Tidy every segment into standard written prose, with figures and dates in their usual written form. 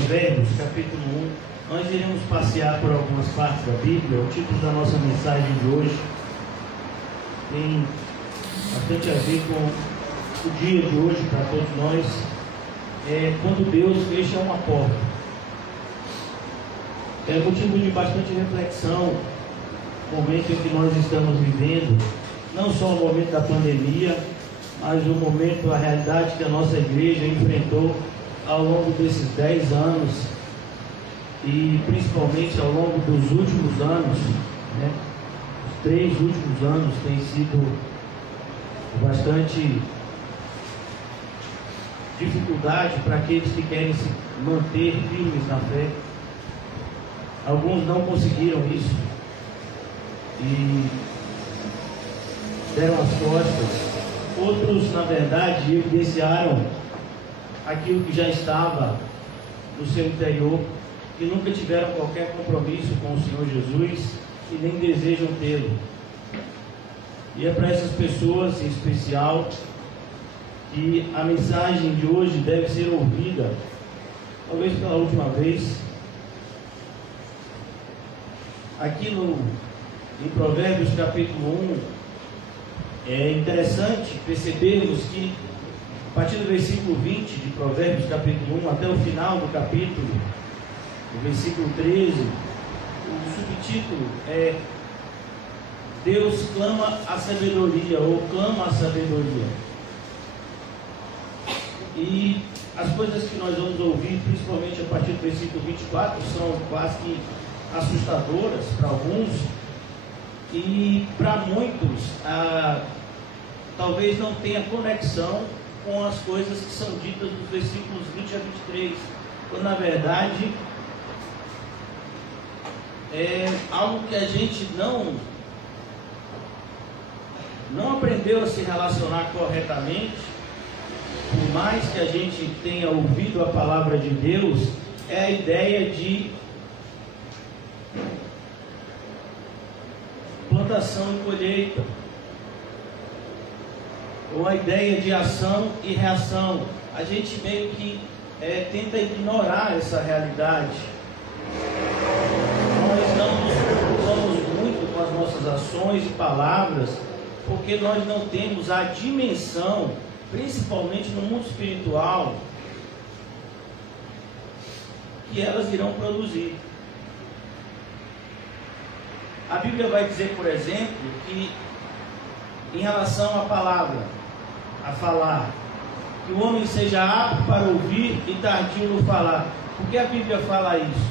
Provérbios, capítulo 1. Nós iremos passear por algumas partes da Bíblia. O título da nossa mensagem de hoje tem bastante a ver com o dia de hoje para todos nós. É quando Deus fecha uma porta. É motivo de bastante reflexão o momento em que nós estamos vivendo, não só o momento da pandemia, mas o momento, a realidade que a nossa igreja enfrentou ao longo desses 10 anos e principalmente ao longo dos últimos anos, né? Os 3 últimos anos têm sido bastante dificuldade para aqueles que querem se manter firmes na fé. Alguns não conseguiram isso e deram as costas. Outros, na verdade, evidenciaram aquilo que já estava no seu interior, que nunca tiveram qualquer compromisso com o Senhor Jesus e nem desejam tê-lo. E é para essas pessoas em especial que a mensagem de hoje deve ser ouvida, talvez pela última vez. Aqui em Provérbios capítulo 1, é interessante percebermos que a partir do versículo 20 de Provérbios capítulo 1 até o final do capítulo, o versículo 13, o subtítulo é Deus clama a sabedoria, ou clama a sabedoria. E as coisas que nós vamos ouvir, principalmente a partir do versículo 24, são quase que assustadoras para alguns, e para muitos talvez não tenha conexão com as coisas que são ditas dos versículos 20 a 23, quando na verdade é algo que a gente não aprendeu a se relacionar corretamente. Por mais que a gente tenha ouvido a palavra de Deus, é a ideia de plantação e colheita, ou a ideia de ação e reação. A gente meio que tenta ignorar essa realidade. Nós não nos preocupamos muito com as nossas ações e palavras, porque nós não temos a dimensão, principalmente no mundo espiritual, que elas irão produzir. A Bíblia vai dizer, por exemplo, que em relação à palavra, a falar, que o homem seja apto para ouvir e tardio no falar. Por que a Bíblia fala isso?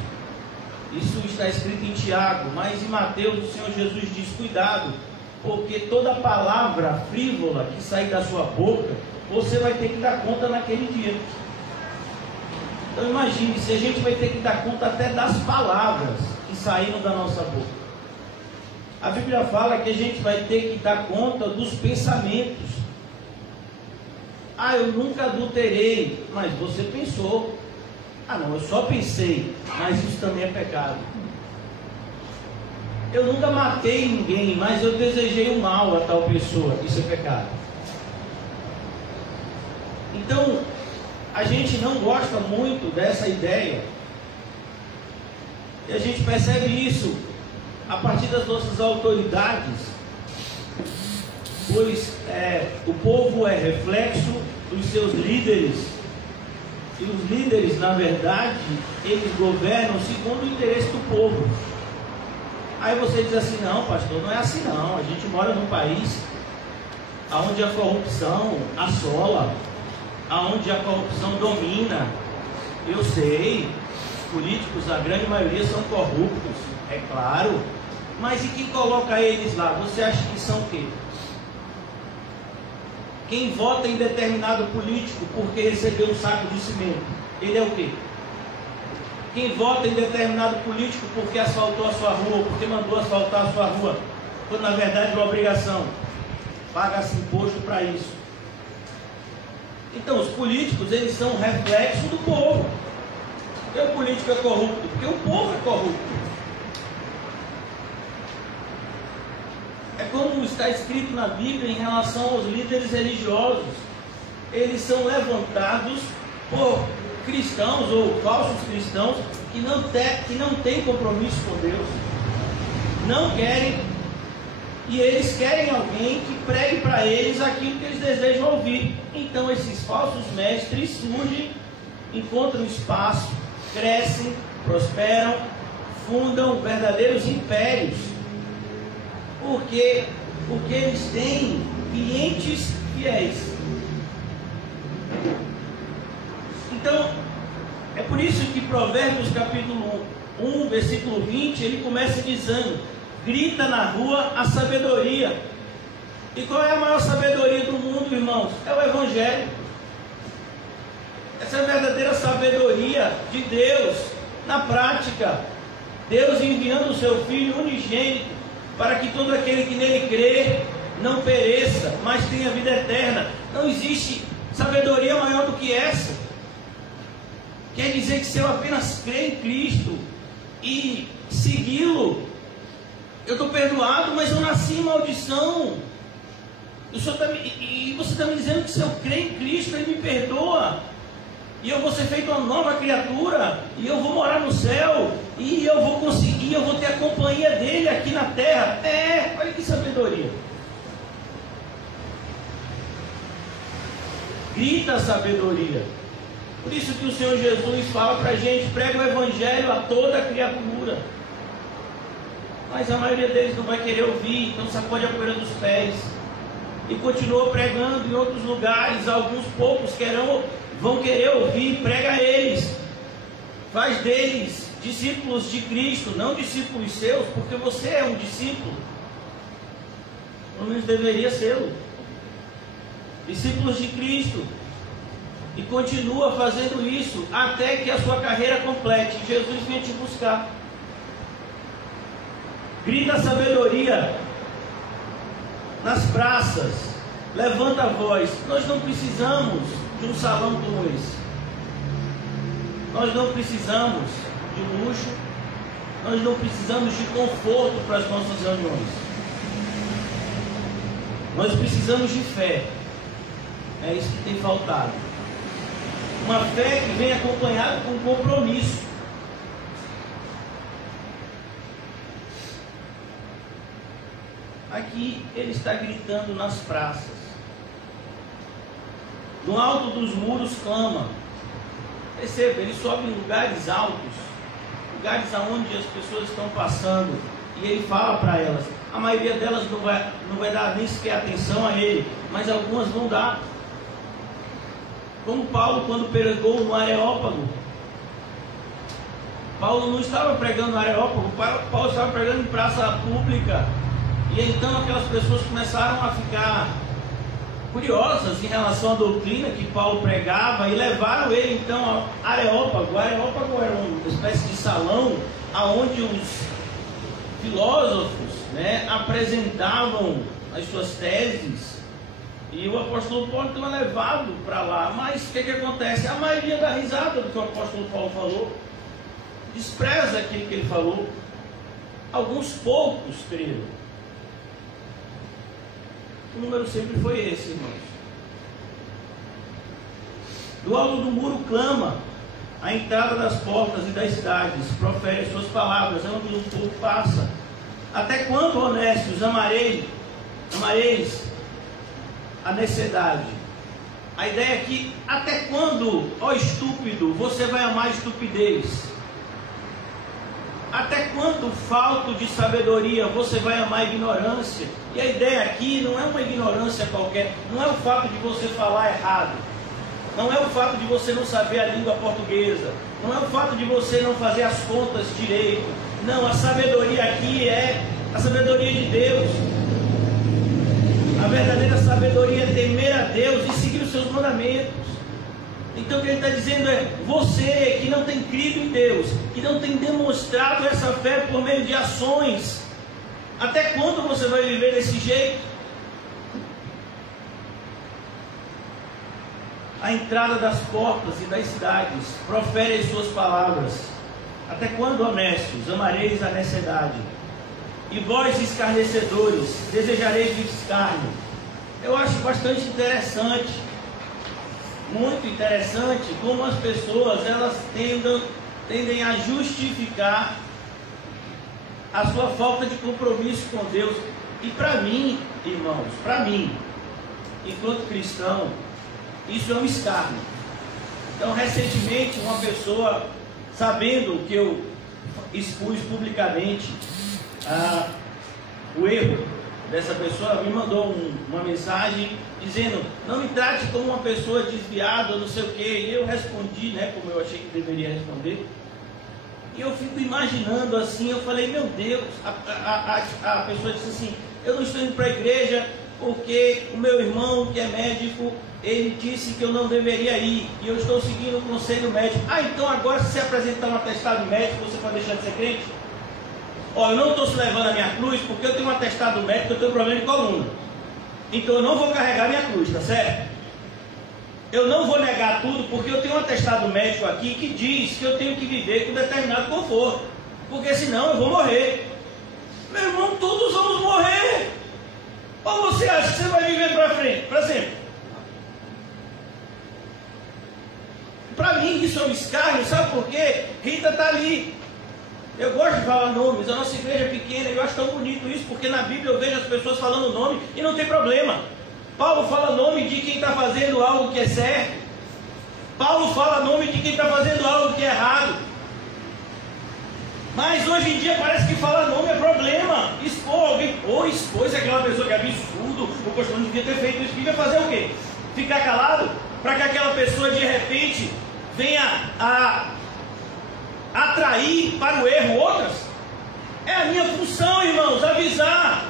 Isso está escrito em Tiago, mas em Mateus o Senhor Jesus diz: cuidado, porque toda palavra frívola que sair da sua boca, você vai ter que dar conta naquele dia. Então imagine, se a gente vai ter que dar conta até das palavras que saíram da nossa boca. A Bíblia fala que a gente vai ter que dar conta dos pensamentos. Ah, eu nunca adulterei, mas você pensou. Ah não, eu só pensei, mas isso também é pecado. Eu nunca matei ninguém, mas eu desejei o mal a tal pessoa, isso é pecado. Então, a gente não gosta muito dessa ideia, e a gente percebe isso a partir das nossas autoridades, pois o povo é reflexo dos seus líderes, e os líderes, na verdade, eles governam segundo o interesse do povo. Aí você diz assim: não, pastor, não é assim não, a gente mora num país onde a corrupção assola, onde a corrupção domina. Eu sei, os políticos, a grande maioria são corruptos, é claro, mas e quem coloca eles lá? Você acha que são o quê? Quem vota em determinado político porque recebeu um saco de cimento, ele é o quê? Quem vota em determinado político porque asfaltou a sua rua, porque mandou asfaltar a sua rua, quando na verdade é uma obrigação, paga-se imposto para isso. Então os políticos, eles são um reflexo do povo. Por que o político é corrupto? Porque o povo é corrupto. É como está escrito na Bíblia em relação aos líderes religiosos. Eles são levantados por cristãos ou falsos cristãos que não têm compromisso com Deus, não querem, e eles querem alguém que pregue para eles aquilo que eles desejam ouvir. Então esses falsos mestres surgem, encontram espaço, crescem, prosperam, fundam verdadeiros impérios, porque eles têm clientes fiéis. Então, é por isso que Provérbios capítulo 1, versículo 20, ele começa dizendo: grita na rua a sabedoria. E qual é a maior sabedoria do mundo, irmãos? É o Evangelho. Essa é a verdadeira sabedoria de Deus na prática. Deus enviando o seu Filho unigênito para que todo aquele que nele crê não pereça, mas tenha vida eterna. Não existe sabedoria maior do que essa. Quer dizer que se eu apenas crer em Cristo e segui-lo, eu estou perdoado, mas eu nasci em maldição. E você está me dizendo que se eu crer em Cristo, Ele me perdoa, e eu vou ser feito uma nova criatura, e eu vou morar no céu, e eu vou conseguir, eu vou ter a companhia dele aqui na terra. Olha que sabedoria. Grita a sabedoria. Por isso que o Senhor Jesus fala para a gente: prega o Evangelho a toda criatura. Mas a maioria deles não vai querer ouvir, então sacode a poeira dos pés e continua pregando em outros lugares. Alguns poucos vão querer ouvir, prega a eles, faz deles discípulos de Cristo, não discípulos seus, porque você é um discípulo, pelo menos deveria ser, discípulos de Cristo, e continua fazendo isso até que a sua carreira complete. Jesus vem te buscar. Grita a sabedoria nas praças, levanta a voz. Nós não precisamos de um salão como esse, nós não precisamos de luxo, nós não precisamos de conforto para as nossas reuniões, nós precisamos de fé. É isso que tem faltado, uma fé que vem acompanhada com compromisso. Aqui ele está gritando nas praças, no alto dos muros clama. Perceba, ele sobe em lugares altos, lugares aonde as pessoas estão passando, e ele fala para elas. A maioria delas não vai dar nem sequer atenção a ele, mas algumas vão dar. Como Paulo, quando pregou no Areópago. Paulo não estava pregando no Areópago, Paulo estava pregando em praça pública. E então aquelas pessoas começaram a ficar curiosas em relação à doutrina que Paulo pregava e levaram ele então ao Areópago. O Areópago era uma espécie de salão onde os filósofos, apresentavam as suas teses, e o apóstolo Paulo então é levado para lá. Mas o que acontece? A maioria dá risada do que o apóstolo Paulo falou, despreza aquilo que ele falou. Alguns poucos creram. O número sempre foi esse, irmãos. Do alto do muro clama, a entrada das portas e das cidades, profere as suas palavras, onde o povo passa. Até quando, honestos, amareis a necessidade? A ideia é que, até quando, ó estúpido, você vai amar a estupidez? Até quando, falto de sabedoria, você vai amar a ignorância? E a ideia aqui não é uma ignorância qualquer, não é o fato de você falar errado, não é o fato de você não saber a língua portuguesa, não é o fato de você não fazer as contas direito. Não, a sabedoria aqui é a sabedoria de Deus. A verdadeira sabedoria é temer a Deus e seguir os seus mandamentos. Então o que ele está dizendo é: você que não tem crido em Deus, que não tem demonstrado essa fé por meio de ações, até quando você vai viver desse jeito? A entrada das portas e das cidades, profere as suas palavras. Até quando, honestos, amareis a necessidade? E vós, escarnecedores, desejareis o escárnio. Eu acho bastante interessante muito interessante como as pessoas elas tendem a justificar a sua falta de compromisso com Deus. E para mim, irmãos, para mim, enquanto cristão, isso é um escárnio. Então, recentemente, uma pessoa, sabendo que eu expus publicamente o erro dessa pessoa, me mandou uma mensagem dizendo: não me trate como uma pessoa desviada, não sei o que. E eu respondi, né, como eu achei que deveria responder. E eu fico imaginando assim, eu falei: meu Deus. A pessoa disse assim: eu não estou indo para a igreja porque o meu irmão, que é médico, ele disse que eu não deveria ir, e eu estou seguindo o conselho médico. Então agora, se você apresentar um atestado médico, você pode deixar de ser crente? Eu não estou se levando a minha cruz porque eu tenho um atestado médico, eu tenho problema de coluna, então eu não vou carregar minha cruz, tá certo? Eu não vou negar tudo porque eu tenho um atestado médico aqui que diz que eu tenho que viver com determinado conforto, porque senão eu vou morrer. Meu irmão, todos vamos morrer. Ou você acha que você vai viver para frente, para sempre? Para mim isso é um escárnio, sabe por quê? Rita está ali. Eu gosto de falar nomes, a nossa igreja é pequena, eu acho tão bonito isso, porque na Bíblia eu vejo as pessoas falando nome e não tem problema. Paulo fala nome de quem está fazendo algo que é certo. Paulo fala nome de quem está fazendo algo que é errado. Mas hoje em dia parece que falar nome é problema. Expor alguém, expôs aquela pessoa que é absurdo, o pastor não devia ter feito isso. Devia fazer o quê? Ficar calado? Para que aquela pessoa de repente venha a atrair para o erro outras? É a minha função, irmãos, avisar.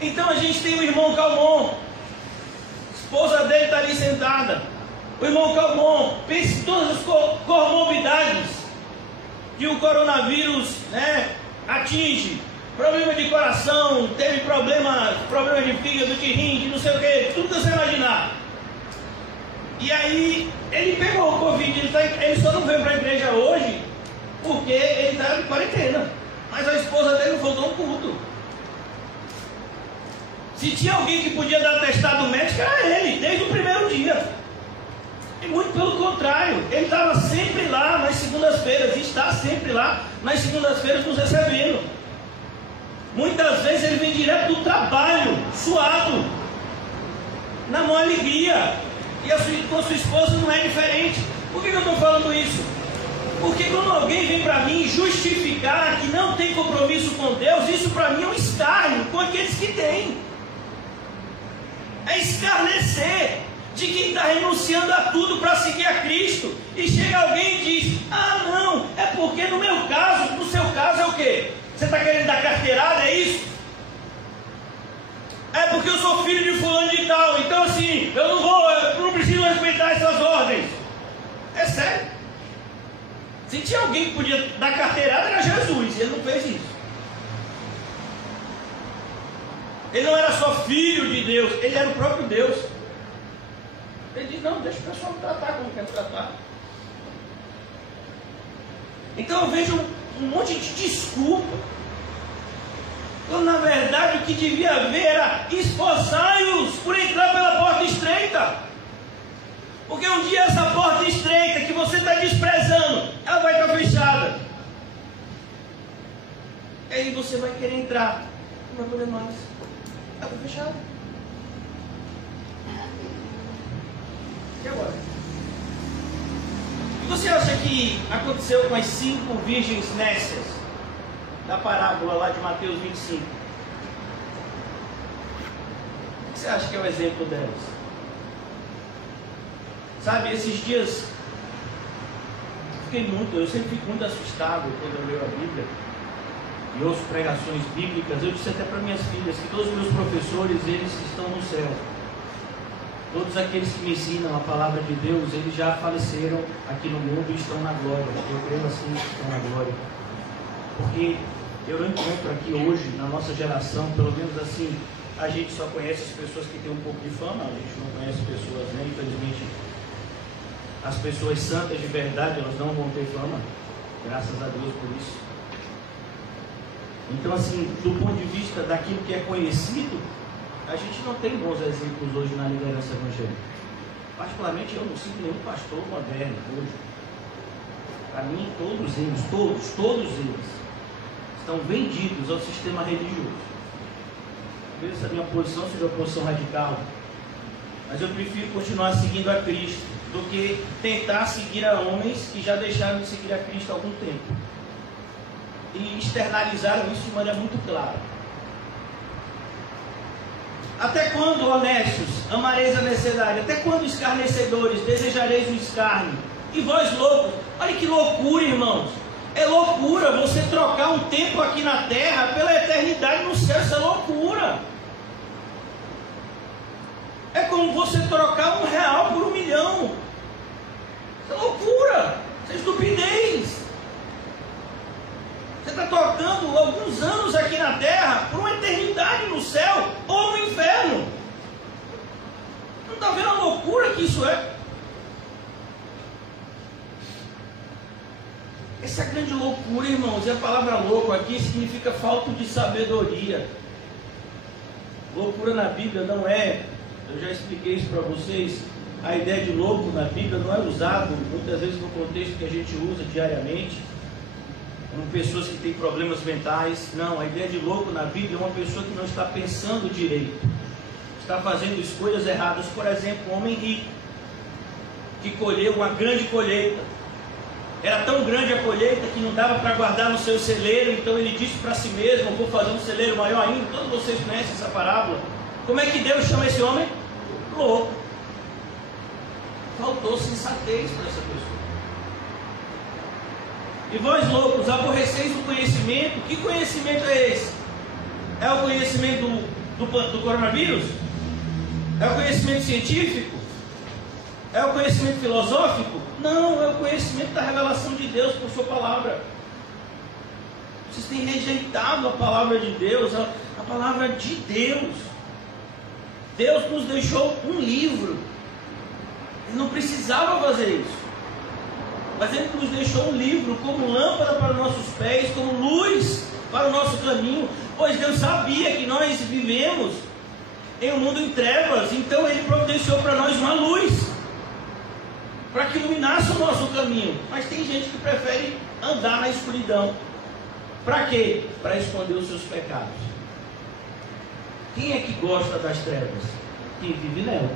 Então a gente tem o irmão Calmon, a esposa dele está ali sentada. O irmão Calmon, pense em todas as comorbidades que o coronavírus, né, atinge. Problema de coração, teve problema de fígado, de rim, de não sei o que, tudo que você imaginar. E aí ele pegou o Covid, ele só não veio para a igreja hoje porque ele está em quarentena. Mas a esposa dele não faltou um culto. Se tinha alguém que podia dar atestado médico, era ele, desde o primeiro dia. E muito pelo contrário, ele estava sempre lá nas segundas-feiras, e está sempre lá nas segundas-feiras nos recebendo. Muitas vezes ele vem direto do trabalho, suado, na maior alegria. E com a sua esposa não é diferente. Por que eu estou falando isso? Porque quando alguém vem para mim justificar que não tem compromisso com Deus, isso para mim é um escárnio com aqueles que têm. É escarnecer de quem está renunciando a tudo para seguir a Cristo. E chega alguém e diz: não, é porque no meu caso, no seu caso é o quê? Você está querendo dar carteirada, é isso? É porque eu sou filho de fulano de tal, então assim, eu não preciso respeitar essas ordens. É sério. Se tinha alguém que podia dar carteirada, era Jesus, e ele não fez isso. Ele não era só filho de Deus, ele era o próprio Deus. Ele diz: não, deixa o pessoal tratar como quer tratar. Então eu vejo um monte de desculpa, quando na verdade o que devia haver era: esforçai-os por entrar pela porta estreita. Porque um dia essa porta estreita que você está desprezando, ela vai estar fechada. E aí você vai querer entrar, não vai poder mais. Ela está fechada. E agora? O que você acha que aconteceu com as 5 virgens nécias da parábola lá de Mateus 25? O que você acha que é o exemplo delas? Sabe, esses dias eu sempre fico muito assustado quando eu leio a Bíblia e ouço pregações bíblicas. Eu disse até para minhas filhas que todos os meus professores, eles estão no céu. Todos aqueles que me ensinam a palavra de Deus, eles já faleceram aqui no mundo e estão na glória. Eu creio assim que estão na glória. Porque eu não encontro aqui hoje, na nossa geração, pelo menos assim, a gente só conhece as pessoas que têm um pouco de fama, a gente não conhece pessoas, né? Infelizmente, as pessoas santas de verdade, elas não vão ter fama, graças a Deus por isso. Então assim, do ponto de vista daquilo que é conhecido, A gente não tem bons exemplos hoje na liderança evangélica. Particularmente eu não sinto nenhum pastor moderno hoje. Para mim, todos eles estão vendidos ao sistema religioso. Talvez essa minha posição seja uma posição radical, mas eu prefiro continuar seguindo a Cristo do que tentar seguir a homens que já deixaram de seguir a Cristo há algum tempo e externalizaram isso de maneira muito clara. Até quando, honestos, amareis a necessidade? Até quando, escarnecedores, desejareis o escárnio? E vós, loucos? Olha que loucura, irmãos. É loucura você trocar um tempo aqui na terra pela eternidade no céu. Isso é loucura. É como você trocar R$1 por 1 milhão. Isso é loucura. Isso é estupidez. Você está trocando alguns anos aqui na terra por uma eternidade no céu ou no inferno. Não está vendo a loucura que isso é? Essa grande loucura, irmãos, e a palavra louco aqui significa falta de sabedoria. Loucura na Bíblia não é, eu já expliquei isso para vocês, a ideia de louco na Bíblia não é usado muitas vezes no contexto que a gente usa diariamente, como pessoas que têm problemas mentais. Não, a ideia de louco na Bíblia é uma pessoa que não está pensando direito, está fazendo escolhas erradas. Por exemplo, um homem rico, que colheu uma grande colheita. Era tão grande a colheita que não dava para guardar no seu celeiro, então ele disse para si mesmo: vou fazer um celeiro maior ainda. Todos vocês conhecem essa parábola. Como é que Deus chama esse homem? Louco. Faltou sensatez para essa pessoa. E vós, loucos, aborreceis o conhecimento. Que conhecimento é esse? É o conhecimento do coronavírus? É o conhecimento científico? É o conhecimento filosófico? Não, é o conhecimento da revelação de Deus por sua palavra. Vocês têm rejeitado a palavra de Deus, a palavra de Deus. Deus nos deixou um livro. Ele não precisava fazer isso, mas Ele nos deixou um livro como lâmpada para os nossos pés, como luz para o nosso caminho, pois Deus sabia que nós vivemos em um mundo em trevas, então Ele providenciou para nós uma luz, para que iluminasse o nosso caminho. Mas tem gente que prefere andar na escuridão. Para quê? Para esconder os seus pecados. Quem é que gosta das trevas? Quem vive nela.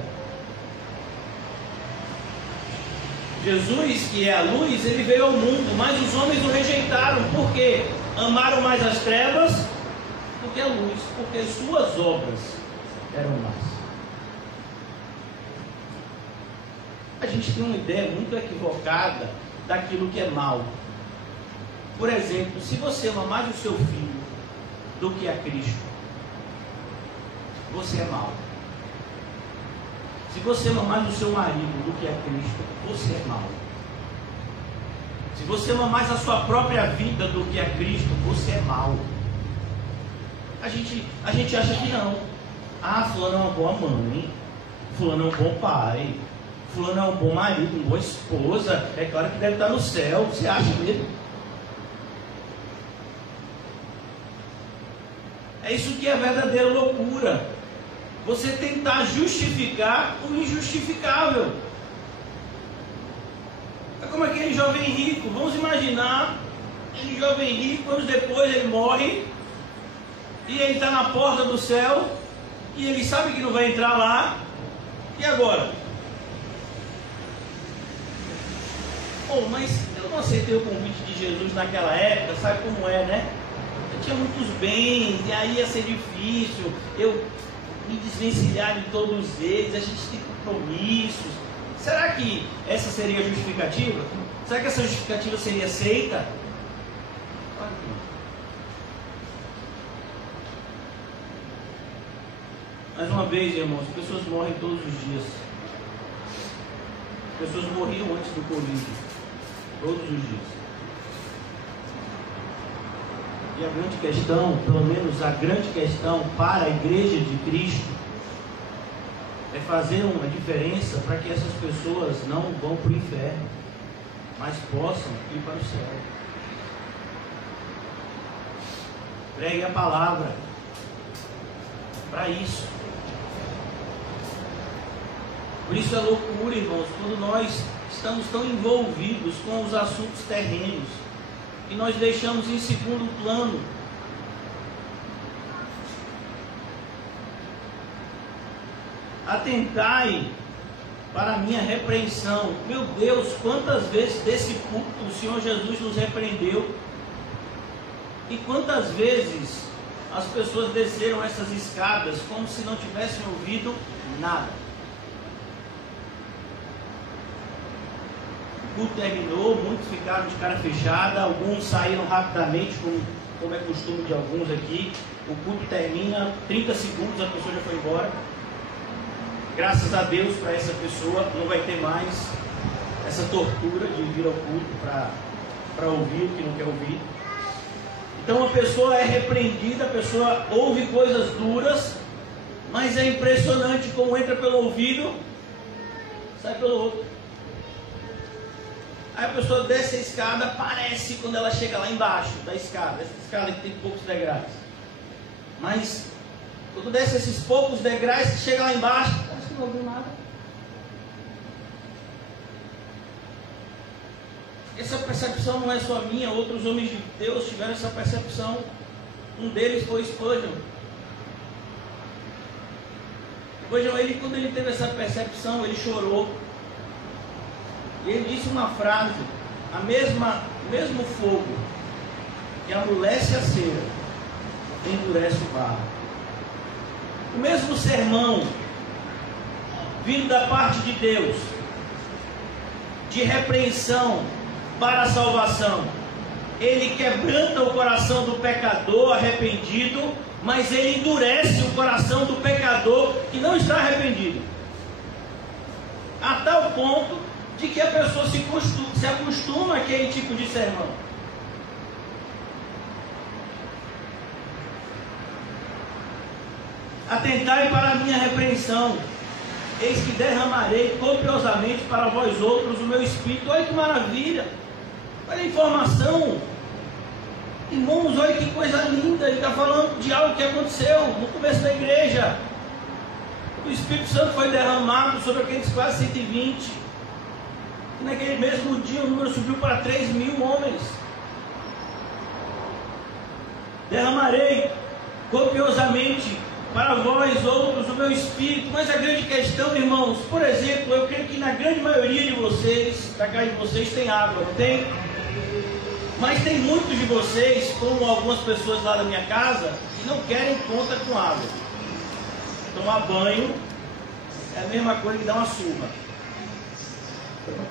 Jesus, que é a luz, ele veio ao mundo, mas os homens o rejeitaram. Por quê? Amaram mais as trevas do que a luz, porque suas obras eram más. A gente tem uma ideia muito equivocada daquilo que é mal. Por exemplo, se você ama mais o seu filho do que a Cristo, você é mau. Se você ama mais o seu marido do que a Cristo, você é mau. Se você ama mais a sua própria vida do que a Cristo, você é mau. A gente acha que não. Ah, fulano é uma boa mãe, fulano é um bom pai, fulano é um bom marido, uma boa esposa, é claro que deve estar no céu. Você acha mesmo? É isso que é a verdadeira loucura. Você tentar justificar o injustificável. É como aquele jovem rico. Vamos imaginar, aquele jovem rico, anos depois ele morre, e ele está na porta do céu, e ele sabe que não vai entrar lá. E agora? Bom, mas eu não aceitei o convite de Jesus naquela época, sabe como é, né? Eu tinha muitos bens, e aí ia ser difícil eu me desvencilhar de todos eles, a gente tem compromissos. Será que essa seria a justificativa? Será que essa justificativa seria aceita? Claro que não. Mais uma vez, irmãos, as pessoas morrem todos os dias. As pessoas morriam antes do Covid, todos os dias. E a grande questão, pelo menos a grande questão para a igreja de Cristo, é fazer uma diferença para que essas pessoas não vão para o inferno, mas possam ir para o céu. Pregue a palavra para isso. Por isso é loucura, irmãos, quando nós estamos tão envolvidos com os assuntos terrenos e nós deixamos em segundo plano atentai para a minha repreensão. Meu Deus, quantas vezes desse púlpito o Senhor Jesus nos repreendeu, e quantas vezes as pessoas desceram essas escadas como se não tivessem ouvido nada. O culto terminou, muitos ficaram de cara fechada, alguns saíram rapidamente, como é costume de alguns aqui. O culto termina, 30 segundos a pessoa já foi embora. Graças a Deus para essa pessoa, não vai ter mais essa tortura de vir ao culto para ouvir o que não quer ouvir. Então a pessoa é repreendida, a pessoa ouve coisas duras, mas é impressionante como entra pelo ouvido, sai pelo outro. Aí a pessoa desce a escada, parece quando ela chega lá embaixo da escada, essa escada que tem poucos degraus. Mas quando desce esses poucos degraus, chega lá embaixo, parece que não ouviu nada. Essa percepção não é só minha, outros homens de Deus tiveram essa percepção. Um deles foi Spurgeon. Spurgeon, quando ele teve essa percepção, ele chorou. E ele disse uma frase: o mesmo fogo que amolece a cera, endurece o barro. O mesmo sermão vindo da parte de Deus, de repreensão para a salvação, ele quebranta o coração do pecador arrependido, mas ele endurece o coração do pecador que não está arrependido, a tal ponto de que a pessoa se acostuma àquele tipo de sermão. Atentai para a minha repreensão, eis que derramarei copiosamente para vós outros o meu espírito. Olha que maravilha, olha a informação, irmãos, olha que coisa linda. Ele está falando de algo que aconteceu no começo da igreja. O Espírito Santo foi derramado sobre aqueles quase 120, e naquele mesmo dia o número subiu para 3.000 homens. Derramarei copiosamente para vós outros o meu espírito. Mas a grande questão, irmãos, por exemplo, eu creio que na grande maioria de vocês, da casa de vocês, tem água, não tem? Mas tem muitos de vocês, como algumas pessoas lá da minha casa, que não querem conta com água. Tomar banho é a mesma coisa que dar uma surra.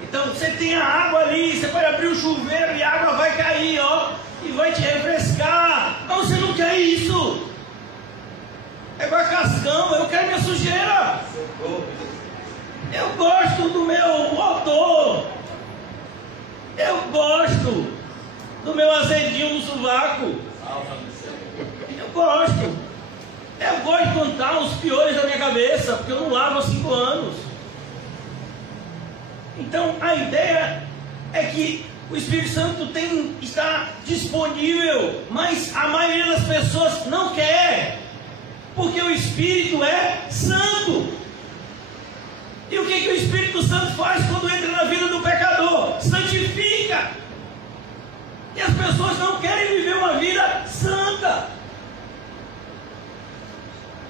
Então você tem a água ali, você pode abrir o chuveiro e a água vai cair, ó, e vai te refrescar. Mas você não quer isso. É igual cascão, eu quero minha sujeira. Eu gosto do meu motor. Eu gosto do meu azedinho no sovaco. Eu gosto de contar os piores da minha cabeça, porque eu não lavo há 5 anos. Então a ideia é que o Espírito Santo está disponível, mas a maioria das pessoas não quer, porque o Espírito é santo. E o que o Espírito Santo faz quando entra na vida do pecador? Santifica. E as pessoas não querem viver uma vida santa.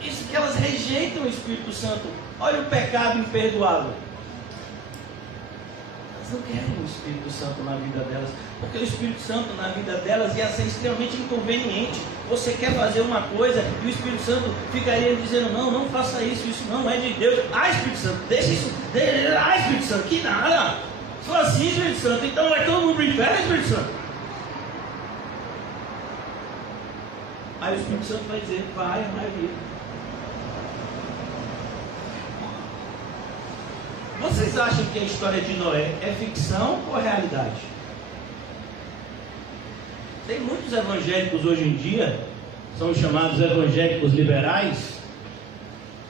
Isso que elas rejeitam o Espírito Santo. Olha o pecado imperdoável. Não querem o Espírito Santo na vida delas, porque o Espírito Santo na vida delas ia ser extremamente inconveniente. Você quer fazer uma coisa e o Espírito Santo ficaria dizendo: não faça isso, isso não é de Deus. Espírito Santo, deixa isso. Espírito Santo, que nada. Se for assim, Espírito Santo, então vai todo mundo para o inferno, Espírito Santo. Aí o Espírito Santo vai dizer: vai, a maioria. Vocês acham que a história de Noé é ficção ou realidade? Tem muitos evangélicos hoje em dia, são chamados evangélicos liberais,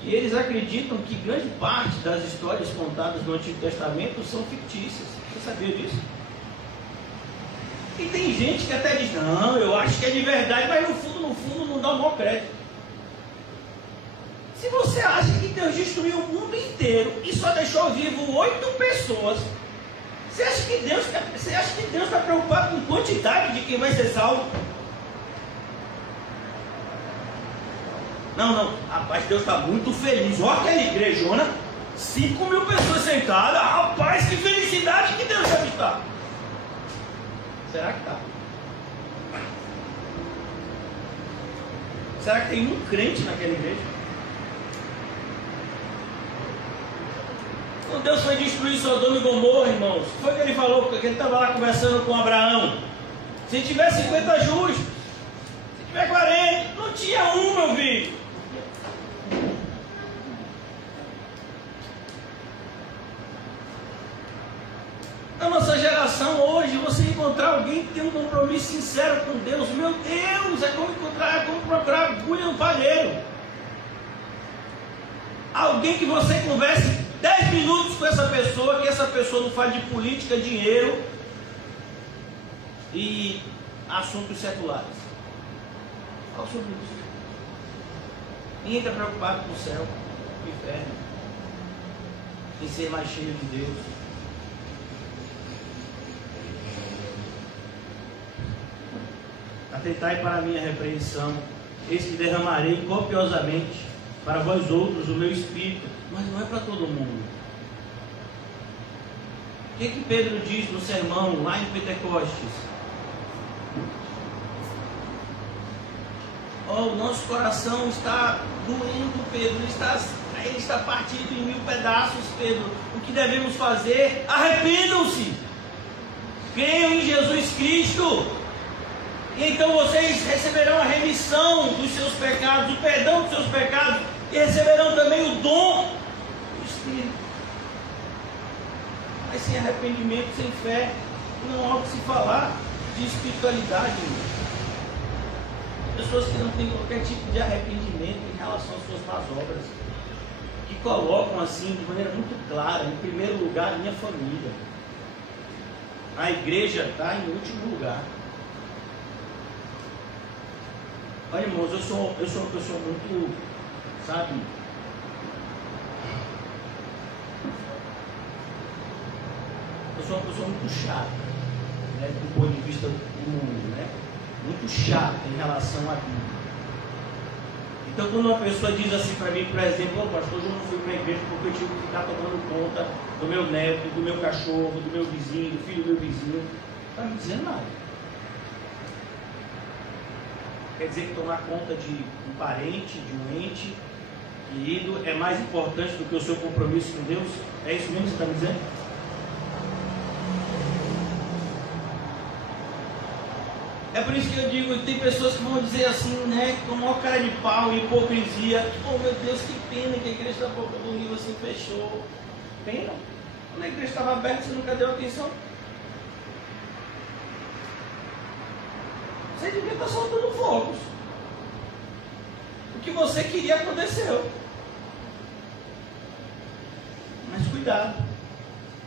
e eles acreditam que grande parte das histórias contadas no Antigo Testamento são fictícias. Você sabia disso? E tem gente que até diz: não, eu acho que é de verdade, mas no fundo não dá o maior crédito. Se você acha que Deus destruiu o mundo inteiro e só deixou vivo 8 pessoas. Você acha que Deus está preocupado com quantidade de quem vai ser salvo? Não, rapaz, Deus está muito feliz. Olha aquela igrejona, 5.000 pessoas sentadas. Rapaz, que felicidade que Deus deve estar. Será que está? Será que tem um crente naquela igreja? Quando Deus foi destruir Sodoma e Gomorra, irmãos, foi que ele falou, porque ele estava lá conversando com Abraão. Se tiver 50 justos, se tiver 40, não tinha um, meu filho. Na nossa geração hoje, você encontrar alguém que tem um compromisso sincero com Deus, meu Deus, é como procurar agulha no palheiro. Alguém que você converse 10 minutos com essa pessoa, que essa pessoa não fale de política, dinheiro e assuntos seculares. Fala sobre isso. Ninguém está preocupado com o céu, com o inferno, em ser mais cheio de Deus. Atentai para a minha repreensão, eis que derramarei copiosamente para vós outros o meu espírito, mas não é para todo mundo. O que Pedro diz no sermão lá em Pentecostes? O nosso coração está doendo, Pedro, ele está partido em 1000 pedaços, Pedro. O que devemos fazer? Arrependam-se, creiam em Jesus Cristo, e então vocês receberão a remissão dos seus pecados, o perdão dos seus pecados, e receberão também o dom do Espírito. Mas sem arrependimento, sem fé, não há o que se falar de espiritualidade, irmão. Pessoas que não têm qualquer tipo de arrependimento em relação às suas más obras, que colocam assim de maneira muito clara, em primeiro lugar, a minha família. A igreja está em último lugar. Olha, irmãos, eu sou uma pessoa muito, sabe, eu sou uma pessoa muito chata, né, do ponto de vista do mundo, né? Muito chata em relação à Bíblia. Então, quando uma pessoa diz assim para mim, por exemplo, pastor, hoje eu não fui para a igreja porque eu tive que ficar tomando conta do meu neto, do meu cachorro, do meu vizinho, do filho do meu vizinho, não está me dizendo nada. Quer dizer que tomar conta de um parente, de um ente querido, é mais importante do que o seu compromisso com Deus? É isso mesmo que você está me dizendo? É por isso que eu digo, tem pessoas que vão dizer assim, né, com maior cara de pau e hipocrisia: oh meu Deus, que pena que a igreja da Boca do Rio assim fechou. Pena? Quando a igreja estava aberta, você nunca deu atenção? Você devia estar soltando fogos. O que você queria aconteceu. Mas cuidado,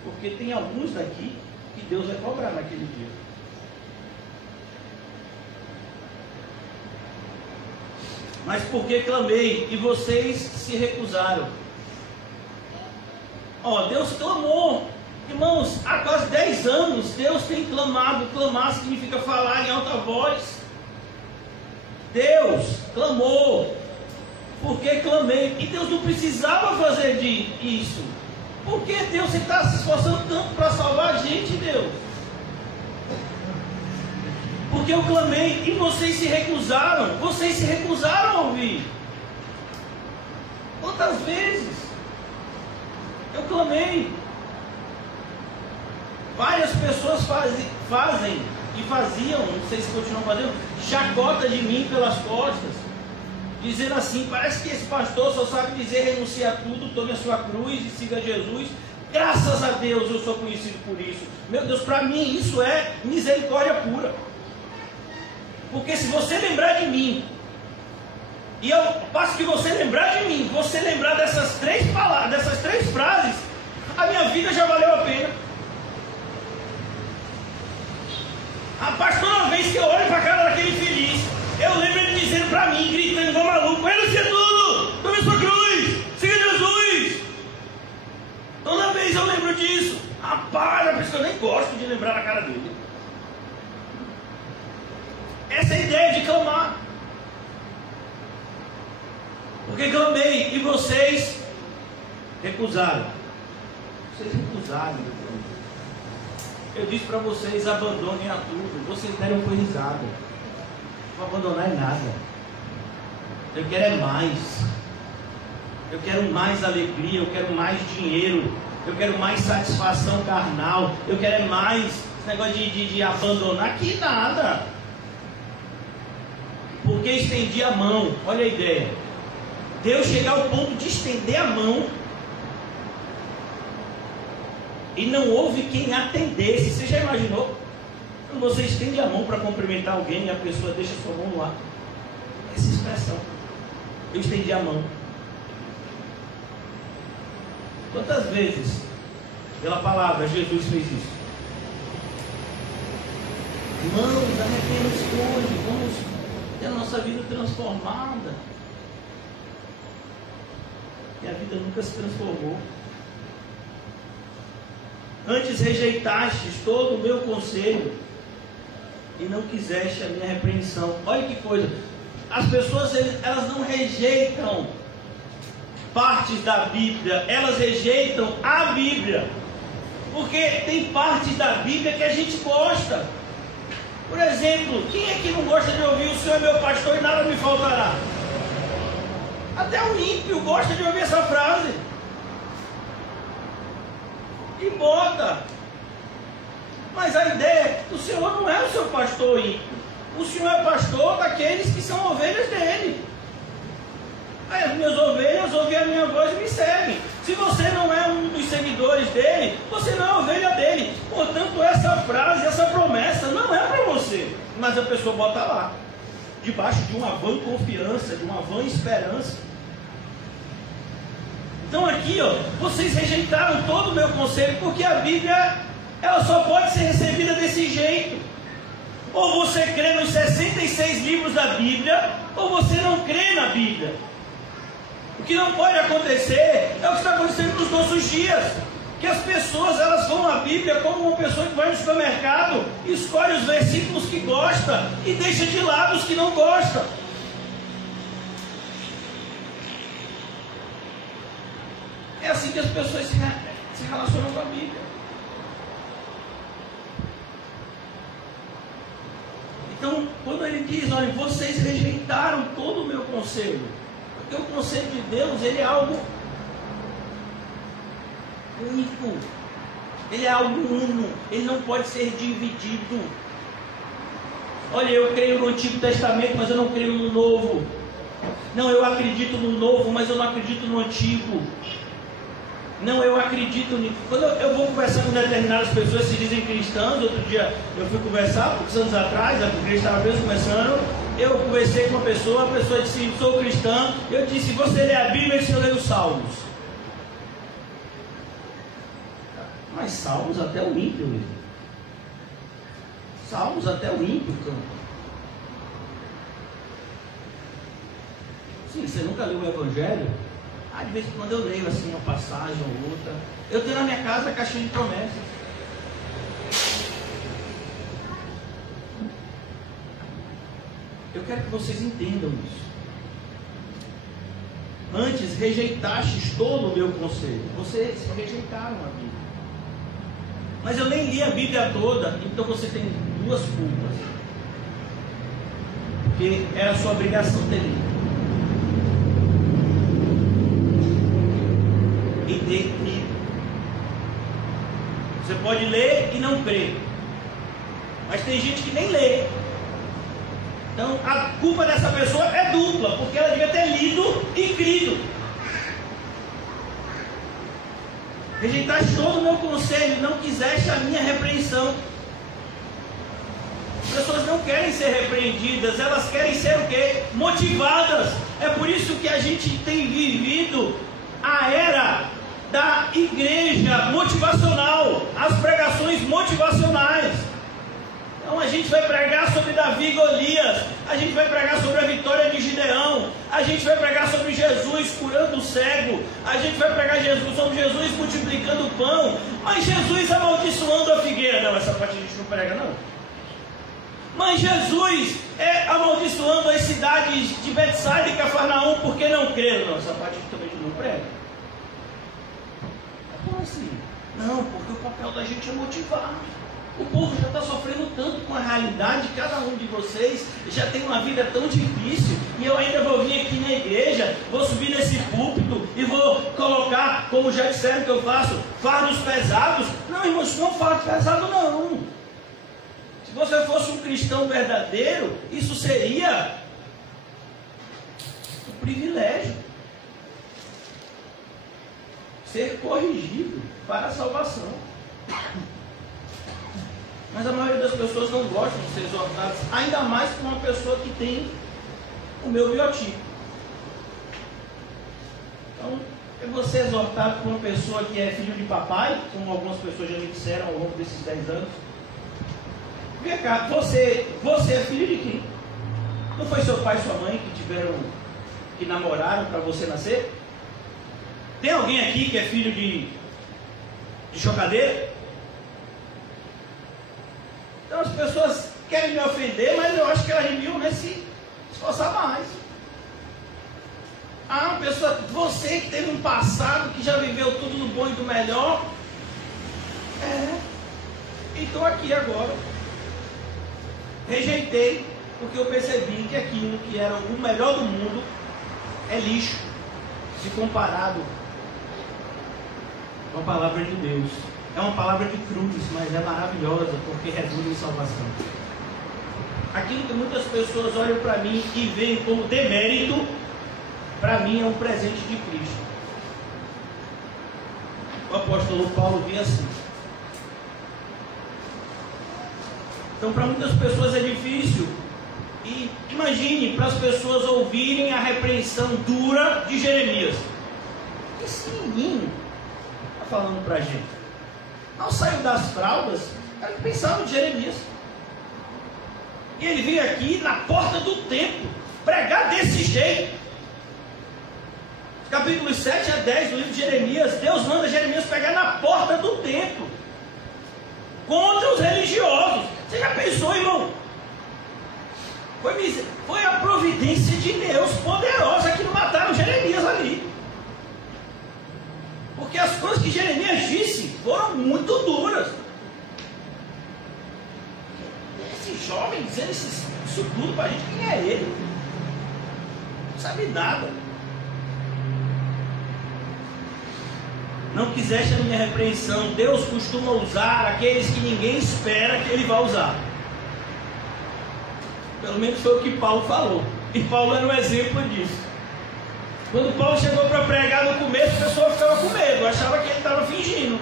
porque tem alguns daqui que Deus vai cobrar naquele dia. Mas porque clamei e vocês se recusaram. Deus clamou. Irmãos, há quase 10 anos Deus tem clamado. Clamar significa falar em alta voz. Deus clamou, porque clamei. E Deus não precisava fazer isso. Por que Deus está se esforçando tanto para salvar a gente, Deus? Porque eu clamei e vocês se recusaram. Vocês se recusaram a ouvir. Quantas vezes eu clamei? Várias pessoas fazem e faziam, não sei se continuam fazendo, chacota de mim pelas costas, dizendo assim: parece que esse pastor só sabe dizer renuncia a tudo, tome a sua cruz e siga Jesus. Graças a Deus eu sou conhecido por isso. Meu Deus, para mim isso é misericórdia pura. Porque se você lembrar de mim, e eu passo que você lembrar de mim, você lembrar dessas 3 palavras, dessas 3 frases, a minha vida já valeu a pena. Rapaz, toda vez que eu olho para a cara daquele infeliz, eu lembro ele dizendo para mim, gritando igual maluco: renuncia tudo, tome sua cruz, siga Jesus. vezes eu lembro disso. Rapaz, a pessoa nem gosta de lembrar a cara dele. Essa é a ideia de clamar. Porque clamei e vocês recusaram. Vocês recusaram. Eu disse para vocês, abandonem a tudo. Vocês deram foi risada. Não vou abandonar em nada. Eu quero é mais. Eu quero mais alegria, eu quero mais dinheiro, eu quero mais satisfação carnal, eu quero é mais esse negócio de abandonar. Que nada. Porque estendi a mão. Olha a ideia. Deus chegar ao ponto de estender a mão e não houve quem atendesse. Você já imaginou? Quando você estende a mão para cumprimentar alguém e a pessoa deixa sua mão no ar. Essa expressão. Eu estendi a mão. Quantas vezes, pela palavra, Jesus fez isso? Irmãos, arrependam-se hoje, vamos ter a nossa vida transformada. E a vida nunca se transformou. Antes rejeitastes todo o meu conselho e não quiseste a minha repreensão. Olha que coisa. As pessoas, elas não rejeitam partes da Bíblia, elas rejeitam a Bíblia, porque tem partes da Bíblia que a gente gosta. Por exemplo, quem é que não gosta de ouvir o Senhor é meu pastor e nada me faltará? Até o ímpio gosta de ouvir essa frase e bota. Mas a ideia é que o Senhor não é o seu pastor ímpio, o Senhor é pastor daqueles que são ovelhas dele. Aí as minhas ovelhas ouvem a minha voz e me seguem. Se você não é um dos seguidores dele, você não é ovelha dele. Portanto, essa frase, essa promessa não é para você. Mas a pessoa bota lá, debaixo de uma vã confiança, de uma vã esperança. Então aqui, ó, vocês rejeitaram todo o meu conselho, porque a Bíblia, ela só pode ser recebida desse jeito. Ou você crê nos 66 livros da Bíblia, ou você não crê na Bíblia. O que não pode acontecer é o que está acontecendo nos nossos dias, que as pessoas, elas vão à Bíblia como uma pessoa que vai no supermercado, escolhe os versículos que gosta e deixa de lado os que não gosta. É assim que as pessoas se relacionam com a Bíblia. Então, quando ele diz, olha, vocês rejeitaram todo o meu conselho, porque o conselho de Deus, ele é algo único, ele é algo uno, ele não pode ser dividido. Olha, eu creio no Antigo Testamento, mas eu não creio no Novo. Não, eu acredito no Novo, mas eu não acredito no Antigo. Não, eu acredito nisso. Quando eu vou conversar com determinadas pessoas que se dizem cristãs, outro dia eu fui conversar, poucos anos atrás, a igreja estava mesmo começando, eu conversei com uma pessoa, a pessoa disse, sou cristã, eu disse, você lê a Bíblia e você lê os Salmos. Mas Salmos até o ímpio lê. Salmos até o ímpio canta. Sim, você nunca leu o Evangelho? De vez em quando eu leio assim uma passagem ou outra. Eu tenho na minha casa a caixinha de promessas. Eu quero que vocês entendam isso. Antes rejeitastes todo o meu conselho. Vocês rejeitaram a Bíblia. Mas eu nem li a Bíblia toda, então você tem duas culpas. Porque era a sua obrigação ter lido. Você pode ler e não crer, mas tem gente que nem lê. Então a culpa dessa pessoa é dupla, porque ela devia ter lido e crido. Rejeitaste todo o meu conselho, não quiseste a minha repreensão. As pessoas não querem ser repreendidas, elas querem ser o quê? Motivadas. É por isso que a gente tem vivido a era da igreja motivacional, as pregações motivacionais. Então a gente vai pregar sobre Davi e Golias, a gente vai pregar sobre a vitória de Gideão, a gente vai pregar sobre Jesus curando o cego, a gente vai pregar sobre Jesus Jesus multiplicando o pão, mas Jesus amaldiçoando a figueira. Não, essa parte a gente não prega, não. Mas Jesus amaldiçoando as cidades de Betsaida e Cafarnaum porque não creram. Não, essa parte também a gente não prega. Como assim? Não, porque o papel da gente é motivar. O povo já está sofrendo tanto com a realidade, cada um de vocês já tem uma vida tão difícil, e eu ainda vou vir aqui na igreja, vou subir nesse púlpito e vou colocar, como já disseram que eu faço, fardos pesados. Não, irmãos, não fardo pesado não. Se você fosse um cristão verdadeiro, isso seria um privilégio. Ser corrigido para a salvação. Mas a maioria das pessoas não gostam de ser exortadas, ainda mais com uma pessoa que tem o meu biotipo. Então, eu vou ser exortado por uma pessoa que é filho de papai, como algumas pessoas já me disseram ao longo desses 10 anos. Vem cá, você é filho de quem? Não foi seu pai e sua mãe que namoraram para você nascer? Tem alguém aqui que é filho de chocadeira? Então as pessoas querem me ofender, mas eu acho que elas deviam se esforçar mais. Ah, pessoa, você que teve um passado, que já viveu tudo no bom e do melhor. E estou aqui agora. Rejeitei, porque eu percebi que aquilo que era o melhor do mundo é lixo, se comparado com a palavra de Deus. É uma palavra de cruz, mas é maravilhosa, porque reduz em salvação. Aquilo que muitas pessoas olham para mim e veem como demérito, para mim é um presente de Cristo. O apóstolo Paulo via assim. Então, para muitas pessoas é difícil. E imagine para as pessoas ouvirem a repreensão dura de Jeremias. Esse menino está falando para a gente. Ao sair das fraldas, era o que pensava de Jeremias. E ele veio aqui na porta do templo pregar desse jeito. Capítulos 7 a 10 do livro de Jeremias, Deus manda Jeremias pregar na porta do templo contra os religiosos. Você já pensou, irmão? Foi a providência de Deus poderosa que não mataram Jeremias ali. Porque as coisas que Jeremias disse foram muito duras. Esse jovem dizendo isso tudo para a gente, quem é ele? Não sabe nada. Não quiseste a minha repreensão. Deus costuma usar aqueles que ninguém espera que Ele vá usar. Pelo menos foi o que Paulo falou. E Paulo era um exemplo disso. Quando Paulo chegou para pregar no começo, a pessoa ficava com medo, achava que ele estava fingindo.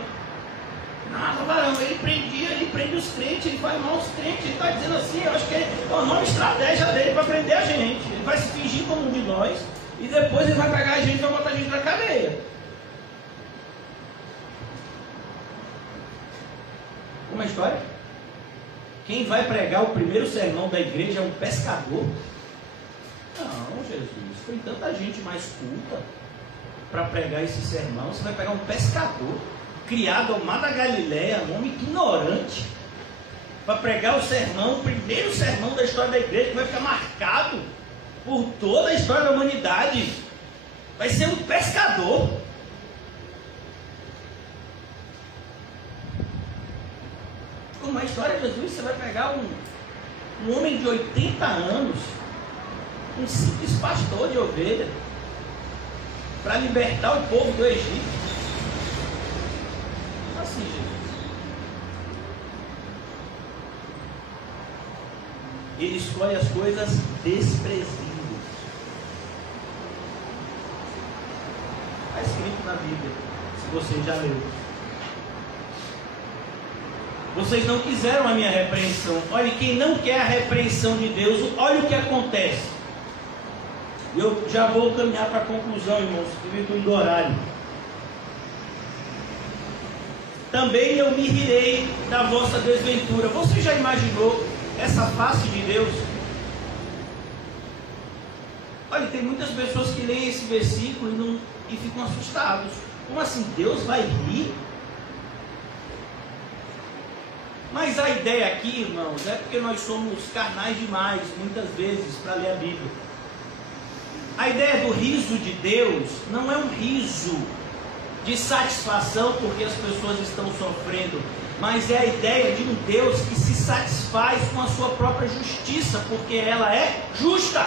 Nada, varão, ele prende os crentes, ele faz mal aos crentes, ele está dizendo assim, eu acho que é uma nova estratégia dele para prender a gente. Ele vai se fingir como um de nós, e depois ele vai pegar a gente e vai botar a gente na cadeia. Uma história? Quem vai pregar o primeiro sermão da igreja é um pescador? Não, Jesus, tem tanta gente mais culta para pregar esse sermão. Você vai pegar um pescador, criado ao mar da Galileia, um homem ignorante, para pregar o sermão, o primeiro sermão da história da igreja, que vai ficar marcado por toda a história da humanidade. Vai ser um pescador. Como a história de Jesus, você vai pegar um homem de 80 anos, um simples pastor de ovelha, para libertar o povo do Egito. Assim, Jesus. Ele escolhe as coisas desprezíveis. Está escrito na Bíblia, se você já leu. Vocês não quiseram a minha repreensão. Olha, quem não quer a repreensão de Deus, olha o que acontece. Eu já vou caminhar para a conclusão, irmãos, devido do horário. Também eu me rirei da vossa desventura. Você já imaginou essa face de Deus? Olha, tem muitas pessoas que leem esse versículo e ficam assustados. Como assim? Deus vai rir? Mas a ideia aqui, irmãos, é porque nós somos carnais demais, muitas vezes, para ler a Bíblia. A ideia do riso de Deus não é um riso de satisfação porque as pessoas estão sofrendo, mas é a ideia de um Deus que se satisfaz com a sua própria justiça, porque ela é justa.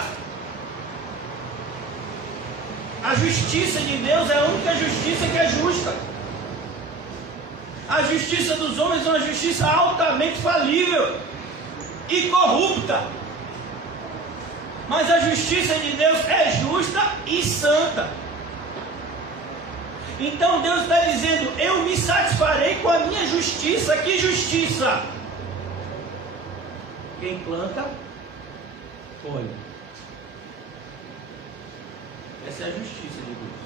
A justiça de Deus é a única justiça que é justa. A justiça dos homens é uma justiça altamente falível e corrupta. Mas a justiça de Deus é justa e santa. Então Deus está dizendo: eu me satisfarei com a minha justiça. Que justiça? Quem planta, colhe. Essa é a justiça de Deus.